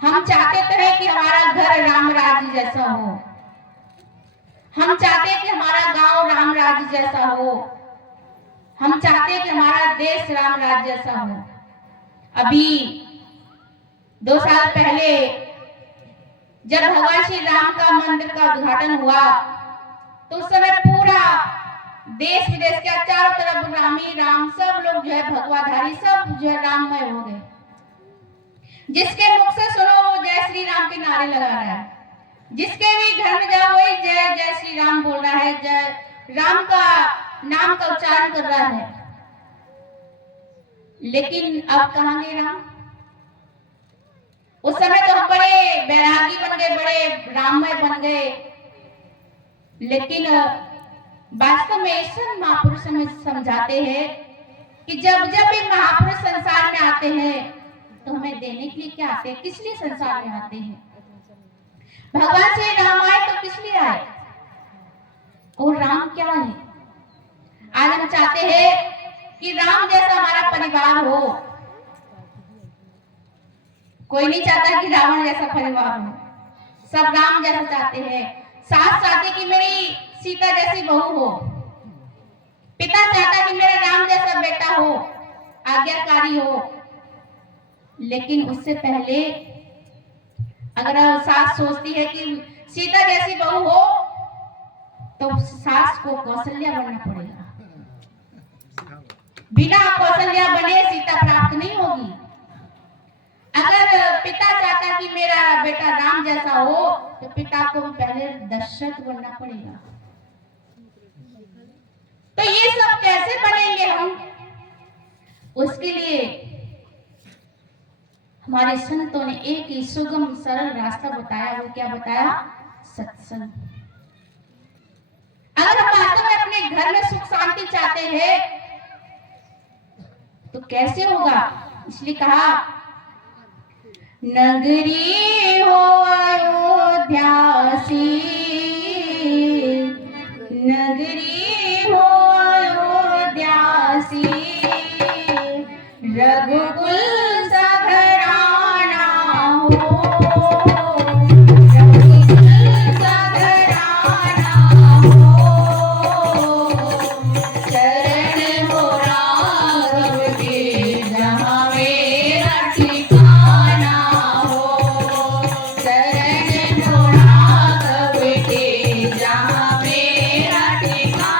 हम चाहते तो है कि हमारा घर राम राज्य जैसा हो, हम चाहते हैं कि हमारा गांव राम राज्य जैसा हो, हम चाहते हैं कि हमारा देश राम राज्य जैसा हो। अभी 2 साल पहले जब भगवान श्री राम का मंदिर का उद्घाटन हुआ तो उस समय पूरा देश विदेश के चारों तरफ राम ही राम, सब लोग जो है भगवाधारी, सब जो है राममय हो गए। जिसके मुख से सुनो वो जय श्री राम के नारे लगा रहा है, जिसके भी घर में जाओ वही जय जय श्री राम बोल रहा है, जय राम का नाम का उच्चारण कर रहा है। लेकिन अब कहां गए राम? उस समय तो हम बड़े बैरागी बन गए, बड़े राममय बन गए, लेकिन वास्तव में ईश्वर महापुरुष हमें समझाते हैं कि जब जब भी महापुरुष संसार में आते हैं तो हमें देने के लिए क्या आते हैं, किस लिए संसार में आते हैं। भगवान श्री राम आए तो किस लिए आए, और राम क्या है। आज हम चाहते हैं कि राम जैसा हमारा परिवार हो, कोई नहीं चाहता कि रावण जैसा परिवार हो, सब राम जैसा चाहते हैं। सास चाहते कि मेरी सीता जैसी बहू हो, पिता चाहता कि मेरा राम जैसा बेटा हो, आज्ञाकारी हो। लेकिन उससे पहले अगर सास सोचती है कि सीता जैसी बहू हो तो सास को कौशल्या बनना पड़ेगा। बिना कौशल्या बने सीता प्राप्त नहीं होगी। अगर पिता चाहता कि मेरा बेटा राम जैसा हो तो पिता को भी पहले दशरथ बनना पड़ेगा। तो ये सब कैसे बनेंगे हम? उसके लिए हमारे संतों ने एक ही सुगम सरल रास्ता बताया। वो क्या बताया? सत्संग। अगर हम वास्तव में अपने घर में सुख शांति चाहते हैं तो कैसे होगा? इसलिए कहा नगरी हो अयोध्या सी, नगरी हो अयोध्या सी, रघुकुल सघराना हो, रघुकुल सघराना हो, शरण हो राघव के जहाँ मेरा ठिकाना हो, शरण हो राघव के जहाँ मेरा ठिकाना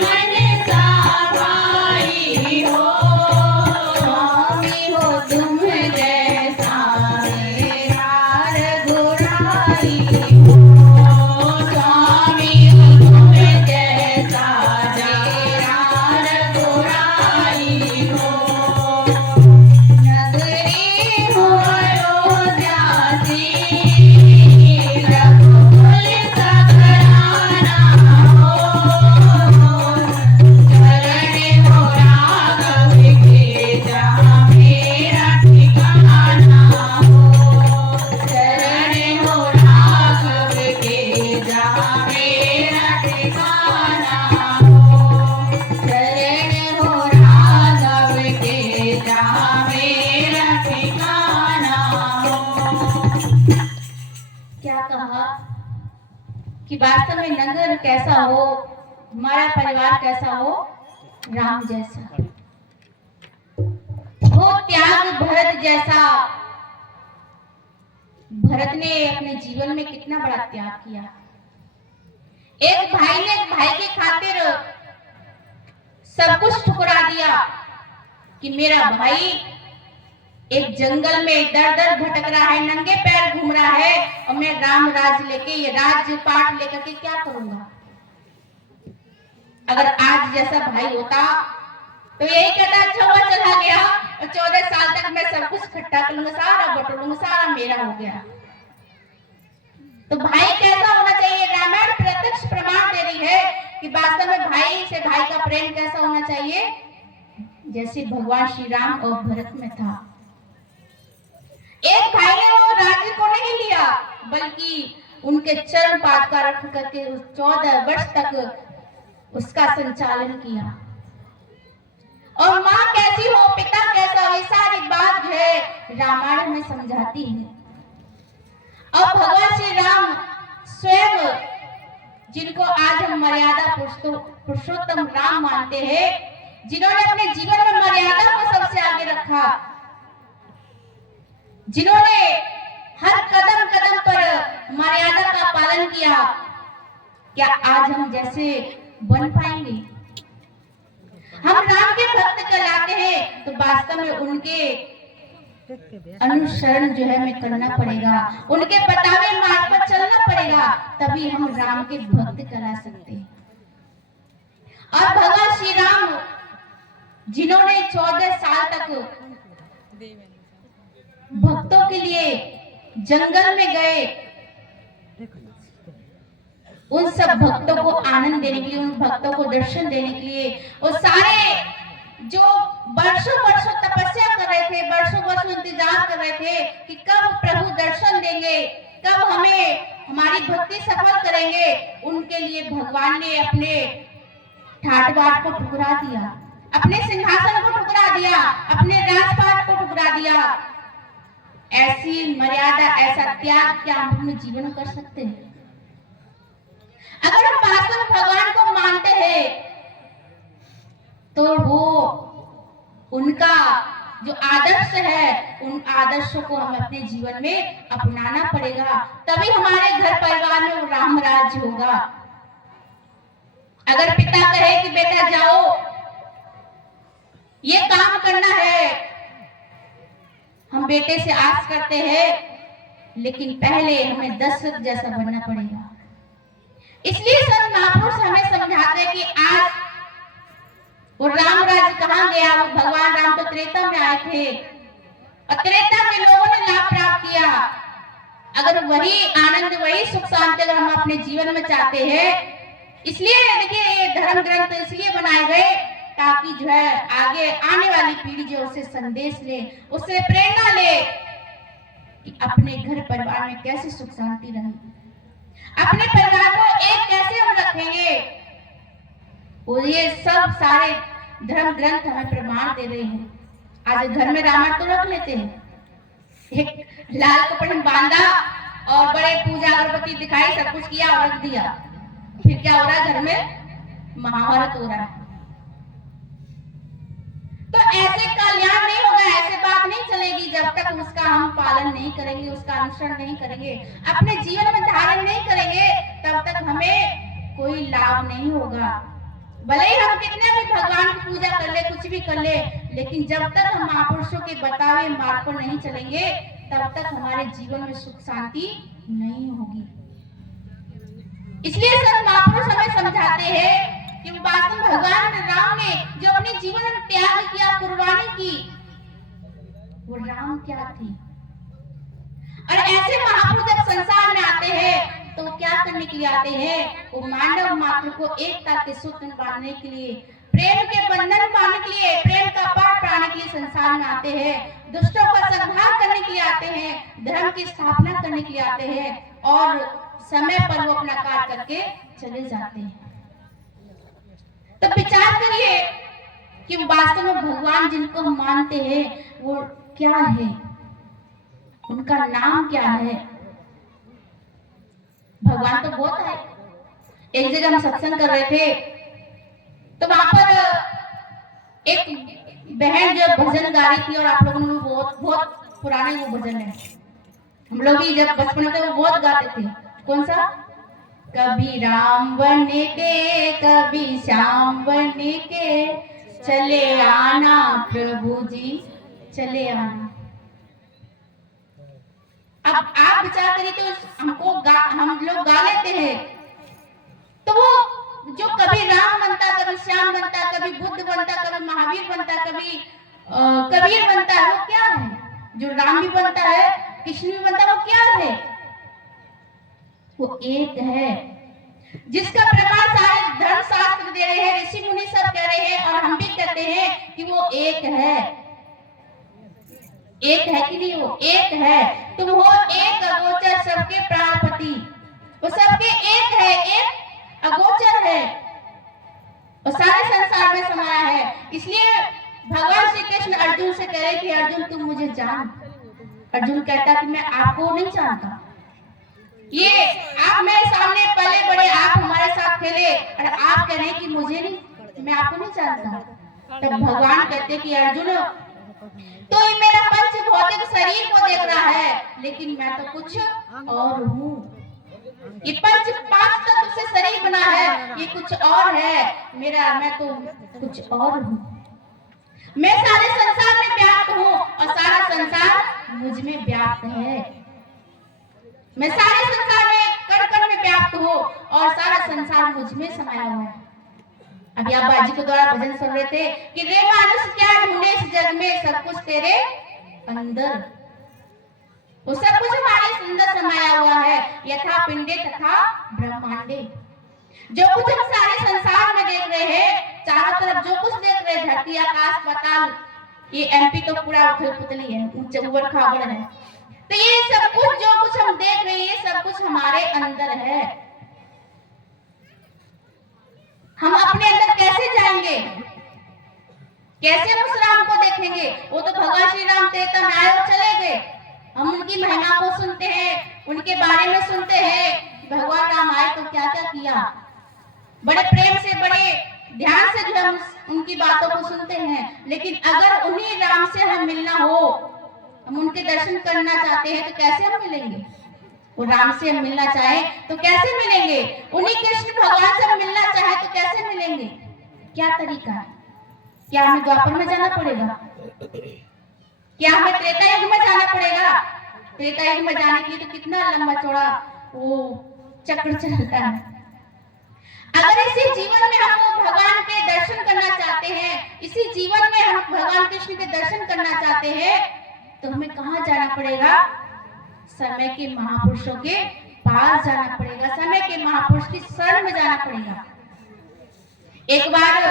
मन सा भाई हो, स्वामी हो तुम जैसा मेरा रघुराई हो, स्वामी हो तुम जैसा मेरा रघुराई हो। नगरी हो अयोध्यासी, रघुकुल सघराना हो, चरण हो राघव के जहाँ मेरा ठिकाना हो, चरण हो राघव के जहाँ मेरा ठिकाना हो, चरण हो राघव के जहाँ मेरा ठिकाना हो। क्या कहा कि वास्तव में नगर कैसा हो, हमारा परिवार कैसा हो, राम जैसा हो, त्याग भरत जैसा। भरत ने अपने जीवन में कितना बड़ा त्याग किया। एक भाई ने एक भाई की खातिर सब कुछ ठुकरा दिया कि मेरा भाई एक जंगल में दर दर भटक रहा है, नंगे पैर घूम रहा है, और मैं राम राज लेके, ये राज्य पाठ लेकर के क्या करूंगा। अगर आज जैसा भाई होता तो यही कहता अच्छा हुआ चला गया, और 14 साल तक मैं सब कुछ इकट्ठा कर लूंगा, सारा बटोरूंगा, सारा मेरा हो गया। तो भाई कैसा होना चाहिए, रामायण प्रत्यक्ष प्रमाण दे रही है कि वास्तव में भाई से भाई का प्रेम कैसा होना चाहिए, जैसे भगवान श्री राम और भरत में था। एक भाई ने वो राज्य को नहीं लिया, बल्कि उनके चरण पाद का रख करके 14 वर्ष तक उसका संचालन किया। और माँ कैसी हो, पिता कैसा हो, ये सारी बात जो है रामायण में समझाती है। और भगवान श्री राम स्वयं, जिनको आज हम मर्यादा पुरुषोत्तम राम मानते हैं, जिन्होंने अपने जीवन में मर्यादा को सबसे आगे रखा, जिन्होंने हर कदम कदम पर मर्यादा का पालन किया, क्या आज हम जैसे बन पाएंगे? हम राम के भक्त कहलाते हैं तो वास्तव में उनके अनुसरण जो है हमें करना पड़ेगा, उनके बतावे मार्ग पर चलना पड़ेगा, तभी हम राम के भक्त करा सकते हैं। और भगवान श्री राम जिन्होंने 14 साल तक भक्तों के लिए जंगल में गए, उन सब भक्तों को आनंद देने के लिए, उन भक्तों को दर्शन देने के लिए, वो सारे जो वर्षों वर्षों तपस्या कर रहे थे, वर्षों वर्षों इंतजार कर रहे थे कि कब प्रभु दर्शन देंगे, कब हमें हमारी भक्ति सफल करेंगे, उनके लिए भगवान ने अपने ठाट बाट को ठुकरा दिया, अपने सिंहासन को ठुकरा दिया, अपने राजपाट को ठुकरा दिया। ऐसी मर्यादा, ऐसा त्याग क्या हम अपने जीवन में कर सकते हैं? अगर हम वास्तव में भगवान को मानते हैं तो वो उनका जो आदर्श है, उन आदर्शों को हमें अपने जीवन में अपनाना पड़ेगा, तभी हमारे घर परिवार में वो राम राज्य होगा। अगर पिता कहे कि बेटा जाओ ये काम करना है, हम बेटे से आस करते हैं, लेकिन पहले हमें दशरथ जैसा बनना पड़ेगा। इसलिए संत महापुरुष हमें समझाते हैं कि आज वो राम राज्य कहाँ गया। वो भगवान राम तो त्रेता में आए थे और त्रेता में लोगों ने लाभ प्राप्त किया। अगर वही आनंद, वही सुख शांति अगर हम अपने जीवन में चाहते हैं, इसलिए देखिए ये धर्म ग्रंथ इसलिए बनाए गए ताकि जो है आगे आने वाली पीढ़ी जो उसे संदेश ले, उससे प्रेरणा ले कि अपने घर परिवार में कैसे सुख शांति रहे, अपने परिवार को एक कैसे हम रखेंगे। और ये सब सारे धर्म ग्रंथ हमें प्रमाण दे रहे हैं। आज घर में रामायण तो रख लेते हैं, एक लाल कपड़े में बांधा और बड़े पूजा अगरबत्ती दिखाई, सब कुछ किया और रख दिया, फिर क्या हो रहा है, घर में महाभारत हो रहा है। तो ऐसे कल्याण नहीं होगा, ऐसे बात नहीं चलेगी जब तक उसका हम पालन नहीं करेंगे, उसका अनुसरण नहीं करेंगे, अपने जीवन में धारण नहीं करेंगे, तब तक हमें कोई लाभ नहीं होगा। भले ही हम कितने भी भगवान की पूजा कर ले, कुछ भी कर ले, लेकिन जब तक हम महापुरुषों के बताए मार्ग पर नहीं चलेंगे, तब तक हमारे जीवन में सुख शांति नहीं होगी। इसलिए संत महापुरुष हमें समझाते हैं कि वास्तव में भगवान राम ने जो अपने जीवन में त्याग किया, कुर्बानी की, वो राम क्या थी। और ऐसे महापुरुष जब संसार में आते हैं तो क्या करने के लिए आते हैं? वो मानव मात्र को एकता के सूत्र बांधने के लिए, प्रेम के बंधन बांधने के लिए, प्रेम का पाठ पढ़ाने के लिए संसार में आते हैं। दुष्टों का संहार करने के लिए आते हैं, धर्म की स्थापना करने के लिए आते हैं, और समय पर वो अपना कार्य करके चले जाते हैं। तो विचार करिए कि वास्तव में भगवान जिनको हम मानते हैं वो क्या है, उनका नाम क्या है। भगवान तो बहुत है। एक जगह हम सत्संग कर रहे थे तो वहां पर एक बहन जो भजन गा रही थी, और आप लोगों ने बहुत बहुत पुराने वो भजन है, हम लोग भी जब बचपन में थे वो बहुत गाते थे। कौन सा? कभी राम बन के कभी श्याम बन के चले आना प्रभु जी चले आना। अब आप विचार करिए तो हम लोग गा लेते हैं, तो वो जो कभी राम बनता, कभी श्याम बनता, कभी बुद्ध बनता, कभी महावीर बनता, कभी कबीर बनता है, वो क्या है? जो राम भी बनता है, कृष्ण भी बनता है, वो क्या है? वो एक है, जिसका प्रमाण सारे धर्म शास्त्र दे रहे हैं, ऋषि मुनि सब कह रहे हैं, और हम भी कहते हैं कि वो एक है। एक है कि नहीं? वो एक है। तुम हो एक अगोचर सबके प्राणपति, वो सबके एक है, एक अगोचर है, और सारे संसार में समाया है। इसलिए भगवान श्री कृष्ण अर्जुन से कह रहे कि अर्जुन तुम मुझे जान। अर्जुन कहता कि मैं आपको नहीं जानता, ये आप मेरे सामने पले बड़े, आप हमारे साथ खेले, और आप कह रहे हैं कि मुझे नहीं, मैं आपको नहीं जानता। तब भगवान कहते कि अर्जुन तो ये मेरा पंच भौतिक शरीर को देख रहा है, लेकिन मैं तो कुछ और हूँ। ये पंच पांच तत्व से शरीर बना है, ये कुछ और है, मैं तो कुछ और हूँ। मैं सारे संसार में व्याप्त हूँ, और सारा संसार मुझ में व्याप्त है। मैं सारे संसार में कण कण में व्याप्त हूँ, और सारा संसार मुझ में समाया हुआ है। अभी आप बाजी के द्वारा भजन सुन रहे थे कि रे मानुष क्या ढूंढे इस जग में, सब कुछ तेरे अंदर, वो सब कुछ हमारे अंदर समाया हुआ है। यथा पिंडे तथा ब्रह्मांडे, जो कुछ हम सारे संसार में देख रहे हैं, चारों तरफ जो कुछ देख रहे हैं, धरती आकाश पाताल, ये एमपी तो पूरा उथल पुथली है, ऊंचे ऊपर खाबड़ है। तो ये सब कुछ जो कुछ हम देख रहे हैं, ये सब कुछ हमारे अंदर है। हम अपने अंदर कैसे जाएंगे? कैसे हम उस राम को देखेंगे? वो तो भगवान श्री राम त्रेता में आए और चले गए। हम उनकी महिमा को सुनते हैं, उनके बारे में सुनते हैं, भगवान राम आए तो क्या क्या किया, बड़े प्रेम से, बड़े ध्यान से जो हम उनकी बातों को सुनते हैं। लेकिन अगर उन्हीं राम से हम मिलना हो, हम उनके दर्शन करना चाहते हैं, तो कैसे हम मिलेंगे? वो राम से हम मिलना चाहे तो कैसे मिलेंगे? उन्हीं कृष्ण भगवान से हम मिलना चाहे तो कैसे मिलेंगे? क्या तरीका है? क्या हमें द्वापर में जाना पड़ेगा? क्या हमें त्रेता युग में जाना पड़ेगा? त्रेता युग में जाने के लिए तो कितना लंबा चौड़ा वो चक्र चलता है। अगर इसी जीवन में हम भगवान के दर्शन करना चाहते हैं, इसी जीवन में हम भगवान कृष्ण के दर्शन करना चाहते हैं, तो हमें कहाँ जाना पड़ेगा? समय के महापुरुषों के पास जाना पड़ेगा, समय के महापुरुष की शरण में जाना पड़ेगा। एक बार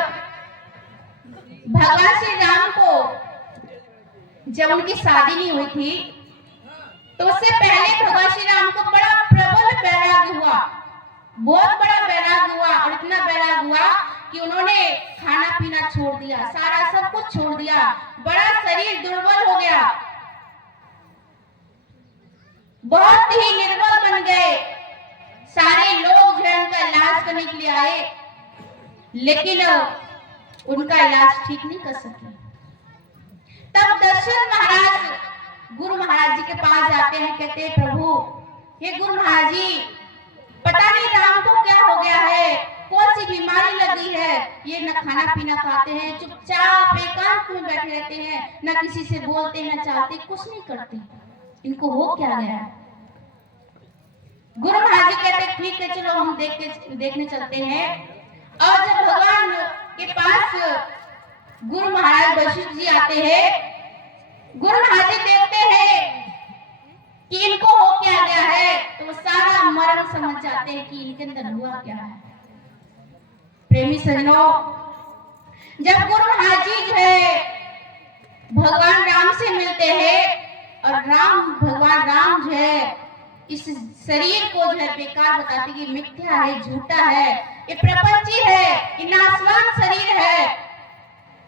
भगवान श्री राम को जब उनकी शादी नहीं हुई थी, तो उससे पहले भगवान श्री राम को बड़ा प्रबल वैराग्य हुआ, बहुत बड़ा वैराग्य हुआ, और इतना वैराग्य हुआ कि उन्होंने खाना पीना छोड़ दिया, सारा सब कुछ छोड़ दिया, बड़ा शरीर दुर्बल हो गया, बहुत ही निर्बल बन गए। सारे लोग जो है उनका इलाज करने के लिए आए, लेकिन उनका इलाज ठीक नहीं कर सके। तब दशरथ महाराज गुरु महाराज जी के पास जाते हैं, कहते हैं प्रभु, हे गुरु महाराज जी, पता नहीं राम को क्या हो गया है, कौन सी बीमारी लगी है, ये न खाना पीना खाते हैं, चुपचाप एकांत में बैठे रहते हैं, न किसी से बोलते न चाहते, कुछ नहीं करते। इनको हो क्या गया है? गुरु महाराज जी कहते ठीक है चलो हम देखने चलते हैं। और जब भगवान के पास गुरु महाराज वशिष्ठ जी आते हैं, गुरु महाराज जी देखते हैं कि इनको हो क्या गया है, तो वो सारा मर्म समझ जाते हैं कि इनके अंदर हुआ क्या है। प्रेमी सज्जनों, जब गुरु महाराज जी जो है भगवान राम से मिलते हैं और भगवान राम जो है इस शरीर को जो है बेकार बताते कि मिथ्या है, झूठा है, ये प्रपंची है, ये नाशवान शरीर है,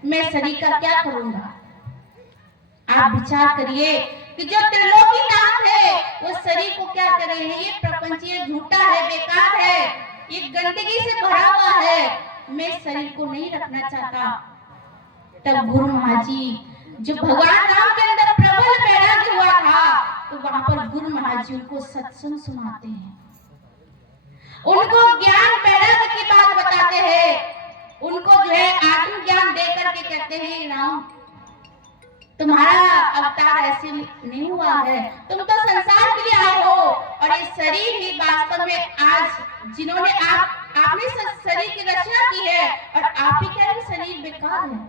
मैं शरीर का क्या करूंगा। आप विचार करिए कि जो त्रिलोकीनाथ है वो शरीर को क्या करे हैं, ये प्रपंची है, झूठा है, बेकार है, ये गंदगी से भरा हुआ है, मैं शरीर को नहीं रखना चाहता। तब गुरु महाराज जी जो भगवान राम के अंदर प्रबल वैराग्य हुआ था, तो वहां पर गुरु महाराज जी उनको सत्संग सुनाते हैं, उनको ज्ञान वैराग्य की बात बताते हैं, उनको जो है आत्म ज्ञान देकर के कहते हैं राम तुम्हारा अवतार ऐसे नहीं हुआ है, तुम तो संसार के लिए आए हो, और ये शरीर ही वास्तव में आज जिन्होंने आपने शरीर की रचना की है और आप ही कह रहे शरीर बेकार है।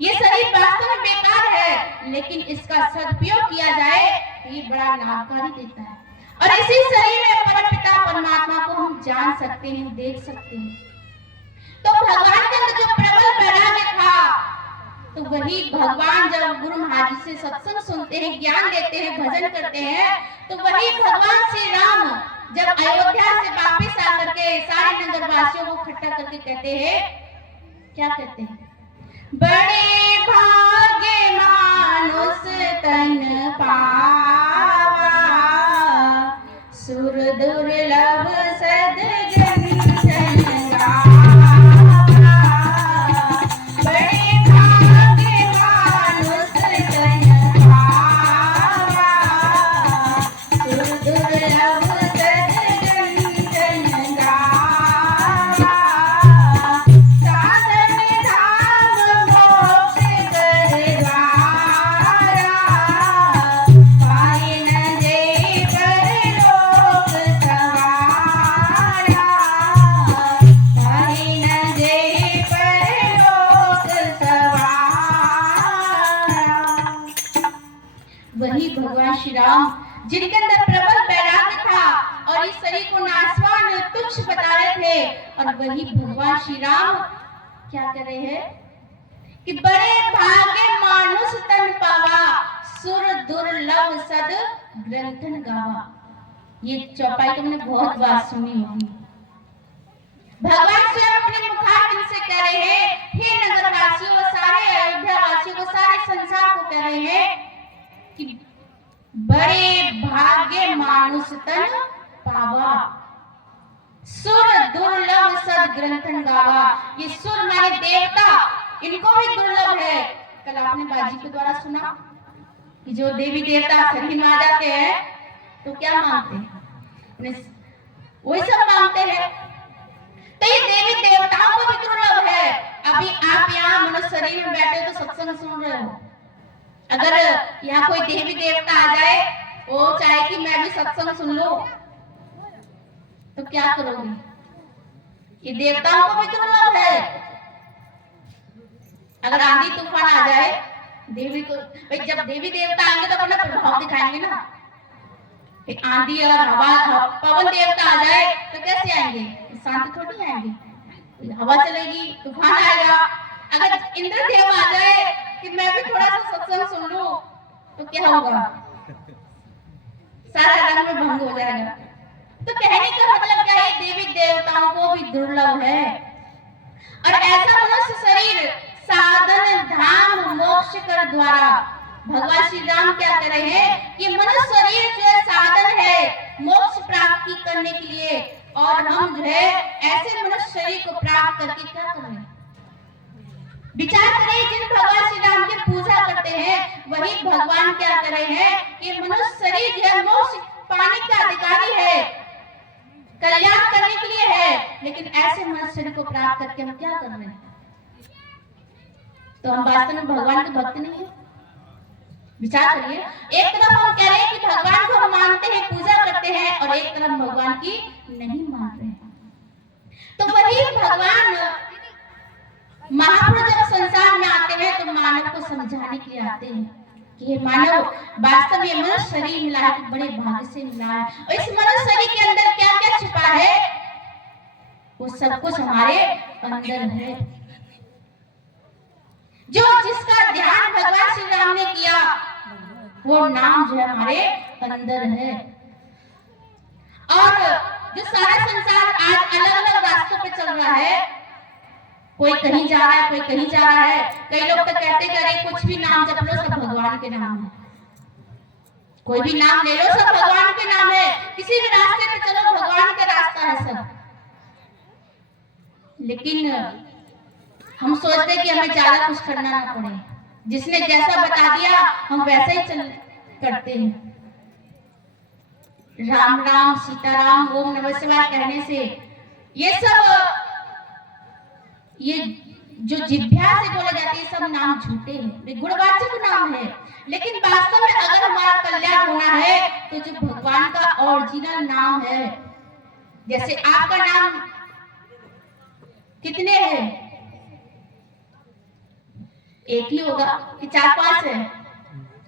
ये शरीर वास्तव में बेकार है, लेकिन इसका सदुपयोग किया जाए तो ये बड़ा लाभकारी देता है, और इसी शरीर में परमपिता परमात्मा को हम जान सकते हैं, देख सकते हैं। तो भगवान के अंदर जो प्रबल वैराग्य था, तो वही भगवान जब गुरु महाराज जी से सत्संग सुनते हैं, ज्ञान देते हैं, भजन करते हैं, तो वही भगवान श्री राम जब अयोध्या से वापस आकर के सारे नगरवासियों को इकट्ठा करके कहते हैं, क्या कहते हैं, बड़े भाग्य मानुष तन पावा, सुर दुर्लभ सद्गुण श्री राम जिनके अंदर प्रबल वैराग्य था और इस शरीर को नाशवान तुच्छ बता रहे थे, और वही भगवान श्री राम क्या कर रहे हैं कि बड़े भाग्य मानुष तन पावा, सुर दुर्लभ सद ग्रंथन गावा। ये चौपाई तुमने बहुत बार सुनी होगी। भगवान स्वयं अपने मुखारबिंद से कह रहे हैं, हे नगरवासियों, सारे अयोध्या वासियों को, सारे संसार को कह रहे हैं कि बड़े भाग्य मानुष तन पावा, सुर दुर्लभ सद ग्रंथन गावा। ये सुर माने देवता, इनको भी दुर्लभ है। कल आपने बाजी के द्वारा सुना कि जो देवी देवता शरीर में आ जाते हैं तो क्या मांगते हैं, वही सब मांगते हैं। तो ये देवी देवताओं को भी दुर्लभ है। अभी आप यहाँ मनुष्य शरीर में बैठे हो तो सत्संग सुन रहे हो, अगर यहाँ कोई देवी देवता आ जाए, वो चाहे कि मैं भी सत्संग सुन लूं, तो क्या करोगे? ये देवताओं को भी दुर्लभ है। अगर आंधी तूफान आ जाए, देवी को भाई जब देवी देवता आएंगे तो अपना प्रभाव दिखाएंगे ना। एक आंधी और हवा पवन देवता आ जाए तो कैसे आएंगे? शांत थोड़ी आएंगे, हवा चलेगी, तूफान आएगा। अगर इंद्रदेव आ जाए कि मैं भी थोड़ा सा सत्संग सुन लूं, तो क्या होगा? सारा रंग में भंग हो जाएगा। तो कहने का मतलब क्या है? देवी देवताओं को भी दुर्लभ है। और ऐसा मनुष्य शरीर साधन धाम मोक्ष कर द्वारा, भगवान श्री राम क्या कर रहे हैं कि मनुष्य शरीर जो है साधन है मोक्ष प्राप्ति करने के लिए, और हम जो है ऐसे मनुष्य शरीर को प्राप्त करके क्या कर रहे हैं? विचार करिए, जिन भगवान श्री राम की पूजा करते हैं वही भगवान क्या कर रहे हैं कि मनुष्य शरीर जो है मोक्ष पाने का अधिकारी है। कल्याण करने के लिए है, लेकिन ऐसे मनुष्य शरीर को प्राप्त करके हम क्या कर रहे हैं? तो हम वास्तव में भगवान के भक्त नहीं है। विचार करिए, एक तरफ हम कह रहे हैं कि भगवान को हम मानते हैं, पूजा करते हैं, और एक तरफ भगवान की नहीं मान रहे हैं। तो वही भगवान महापुरुष जब संसार में आते हैं तो मानव को समझाने के लिए आते हैं कि हे मानव, वास्तव में मनुष्य शरीर मिला है तो बड़े भाग्य से मिला है, और इस मनुष्य शरीर के अंदर क्या क्या छिपा है वो सब कुछ हमारे अंदर है। जो जिसका ध्यान भगवान श्री राम ने किया वो नाम जो है हमारे अंदर है। और जो सारा संसार आज अलग अलग रास्तों पे चल रहा है, कोई कहीं जा रहा है, कोई कहीं जा रहा है। कई लोग तो कहते हैं अरे कुछ भी नाम जप लो सब भगवान के नाम है, कोई भी नाम ले लो सब भगवान के नाम है, किसी भी रास्ते पे चलो भगवान का रास्ता है सब। लेकिन हम सोचते कि हमें ज्यादा कुछ करना ना पड़े, जिसने जैसा बता दिया हम वैसा ही चल करते हैं। राम राम सीताराम ओम नमः शिवाय कहने से ये जो जिह्वा से बोले जाते हैं सब नाम झूठे हैं, वे गुणवाचक नाम है। लेकिन वास्तव में अगर हमारा कल्याण होना है तो जो भगवान का ओरिजिनल नाम है, जैसे आपका नाम कितने हैं? एक ही होगा कि 4-5 है?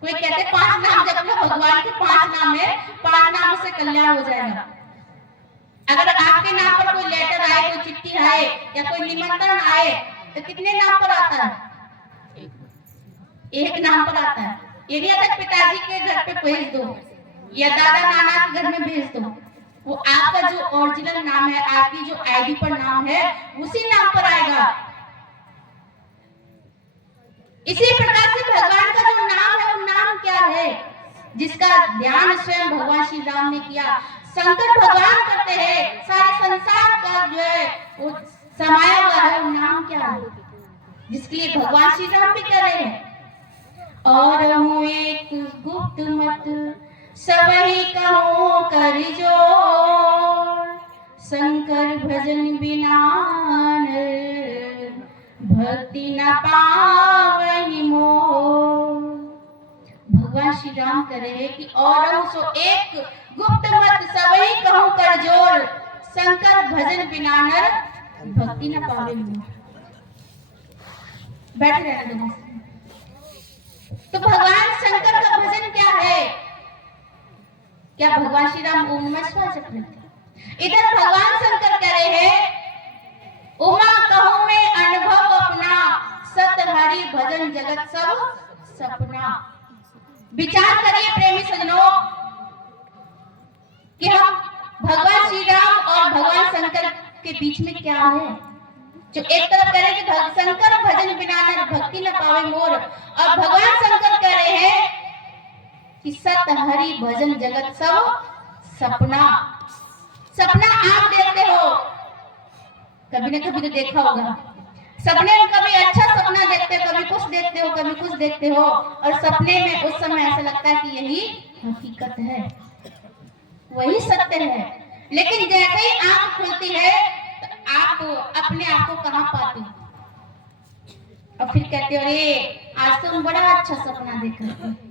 कोई कहते 5 नाम जप लो, भगवान के 5 नाम है, 5 नामों से कल्याण हो जाएगा। अगर आपके नाम पर कोई लेटर आए, कोई चिट्ठी आए या कोई निमंत्रण आए तो कितने नाम पर आता है? एक नाम पर आता है। ये नहीं आता पिताजी के घर पे भेज दो या दादा नाना के घर में भेज दो, वो आपका जो ओरिजिनल नाम है, आपकी जो आईडी पर नाम है उसी नाम पर आएगा। इसी प्रकार से भगवान का जो नाम है वो नाम क्या है जिसका ध्यान स्वयं भगवान श्री राम ने किया। शंकर भगवान करते हैं, सारे संसार का जो है वो समाया हुआ है, वो नाम क्या है जिसके लिए भगवान श्री राम भी कर रहे हैं। और हूँ एक गुप्त मत सबही कहूँ कर जोर, शंकर भजन बिना भक्ति न पावहि मोर। भगवान श्री राम कह रहे हैं कि और सो एक गुप्त मत सबही कहूँ कर जोर, शंकर भजन बिना नर भक्ति न पावे मोर। बैठ रहने दो। तो भगवान शंकर का भजन क्या है? क्या भगवान श्री राम ओम नमः शिवाय जप रहे थे? इधर भगवान शंकर कह रहे हैं उमा कहूँ मैं अनुभव अपना, सत हरि भजन जगत सब सपना। विचार करिए प्रेमी सज्जनों कि हम भगवान श्री राम और भगवान शंकर के बीच में क्या है। जो एक तरफ कह रहे हैं कि शंकर भजन बिना नर भक्ति न पावे मोर, और भगवान शंकर कह रहे हैं कि सत हरि भजन जगत सब सपना। सपना आप देखते हो, कभी न कभी तो देखा होगा। सपने में कभी अच्छा सपना देखते हो, कभी कुछ देखते हो, कभी कुछ देखते हो, और सपने में उस समय ऐसा लगता है कि यही हकीकत है, वही सत्य है। लेकिन जैसे ही आंख खुलती है तो आप अपने आप को कहाँ पाते हो, और फिर कहते हो अरे आज तो हम बड़ा अच्छा सपना देख रहे थे।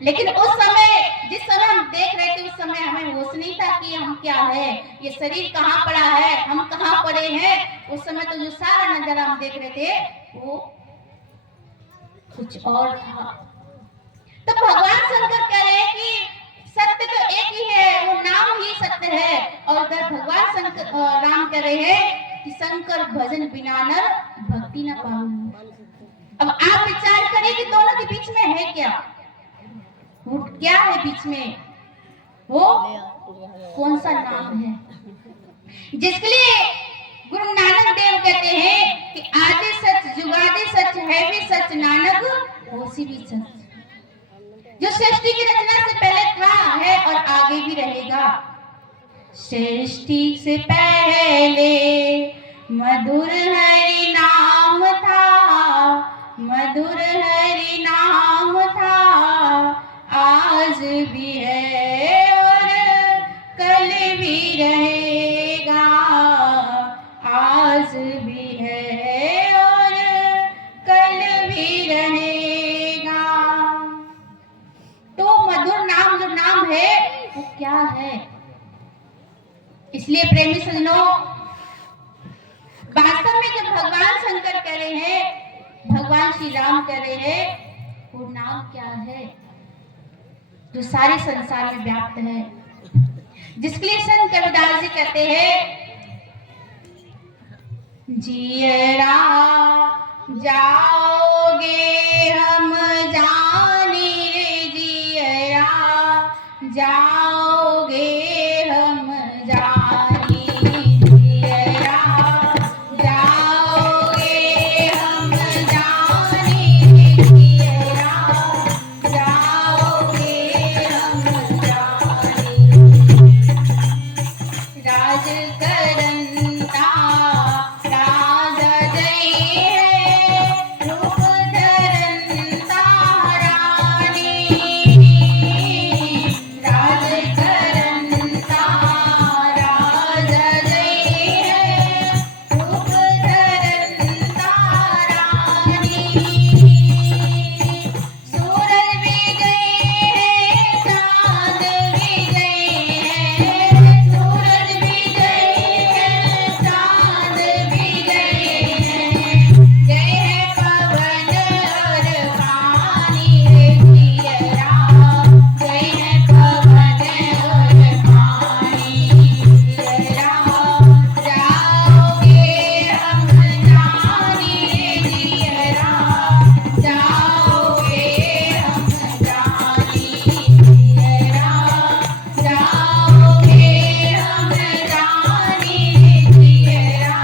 लेकिन उस समय जिस समय हम देख रहे थे उस समय हमें होश नहीं था कि हम क्या है, ये शरीर कहाँ पड़ा है, हम कहाँ पड़े हैं। उस समय तो जो सारा नजारा हम देख रहे थे वो कुछ और था। तो भगवान शंकर कह रहे हैं कि सत्य तो एक ही है, वो नाम ही सत्य है। और उधर भगवान शंकर राम कह रहे हैं कि शंकर भजन बिना नर भक्ति न पावे। अब आप विचार करिए कि दोनों के बीच में है क्या, वो क्या है बीच में, वो कौन सा नाम है जिसके लिए गुरु नानक देव कहते हैं कि आदि सच जुगादि सच है भी सच, नानक होसी भी सच। जो सृष्टि की रचना से पहले था, है और आगे भी रहेगा। सृष्टि से पहले मधुर हरि नाम था, मधुर हरि नाम था, आज भी है और कल भी भगवान श्री राम कह रहे हैं वो नाम क्या है जो सारे संसार में व्याप्त है, जिसके लिए संत कबीरदास जी कहते हैं जियरा जाओगे हम जानी रे, जियरा जाओगे हम जानी, जियरा जाओगे हम जानी रे, जियरा जाओगे हम जानी। राज करंता राजा जय है, रूप धरंता रानी, राज करंता राजा जय है, रूप धरंता रानी। सूरज भी जय है, चांद भी जय है, सूरज भी जय है, चांद भी जय है, जय है पवन और पानी रे, जियरा जय है पवन और पानी, जियरा जाओगे हम जानी रे, जियरा जाओगे हम जानी, जियरा जाओगे हम जानी रे, जियरा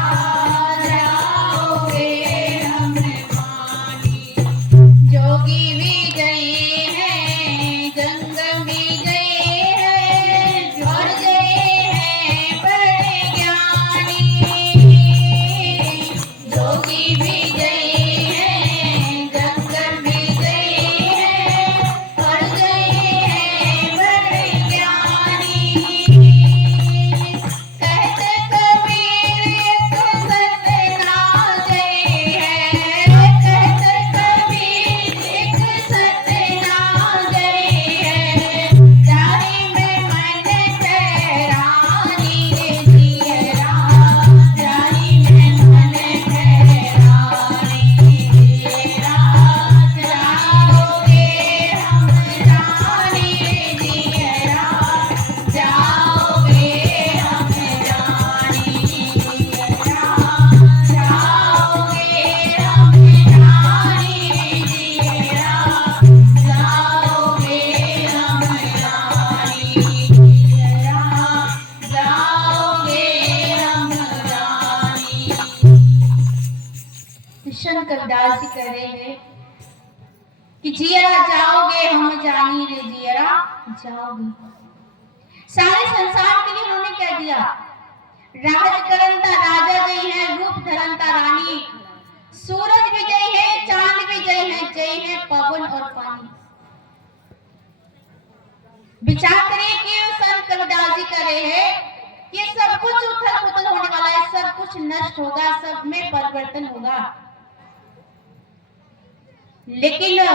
जाओगे हम जानी। जोगी भी गए हैं, जंगम भी गए हैं, और गए हैं बड़े ज्ञानी, जोगी भी गए हैं, जंगम भी गए हैं, और गए हैं बड़े ज्ञानी। कहते कबीर एक सतनाम जय है, कहते कबीर एक सतनाम जय है, जाहि में मन ठहरानी रे, जियरा जाहि में मन ठहरानी, जियरा जाओगे हम जानी रे, जियरा जाओगे हम जानी, जियरा जाओगे हम जानी रे, जियरा जाओगे हम जानी, जियरा जाओगे हम जानी। संत कबीरदास जी कह रहे हैं कि जियरा जाओगे हम जानी रे, जियरा जाओगे। सारे संसार के लिए उन्होंने क्या दिया? राज करंता राजा जय है, रूप धरंता रानी, सूरज भी जय है, चांद भी जय है पवन और पानी। विचार करिए कि संत कबीरदास जी कह रहे हैं ये सब कुछ उथल पुथल होने वाला है, सब कुछ नष्ट होगा, सब में परिवर्तन होगा, लेकिन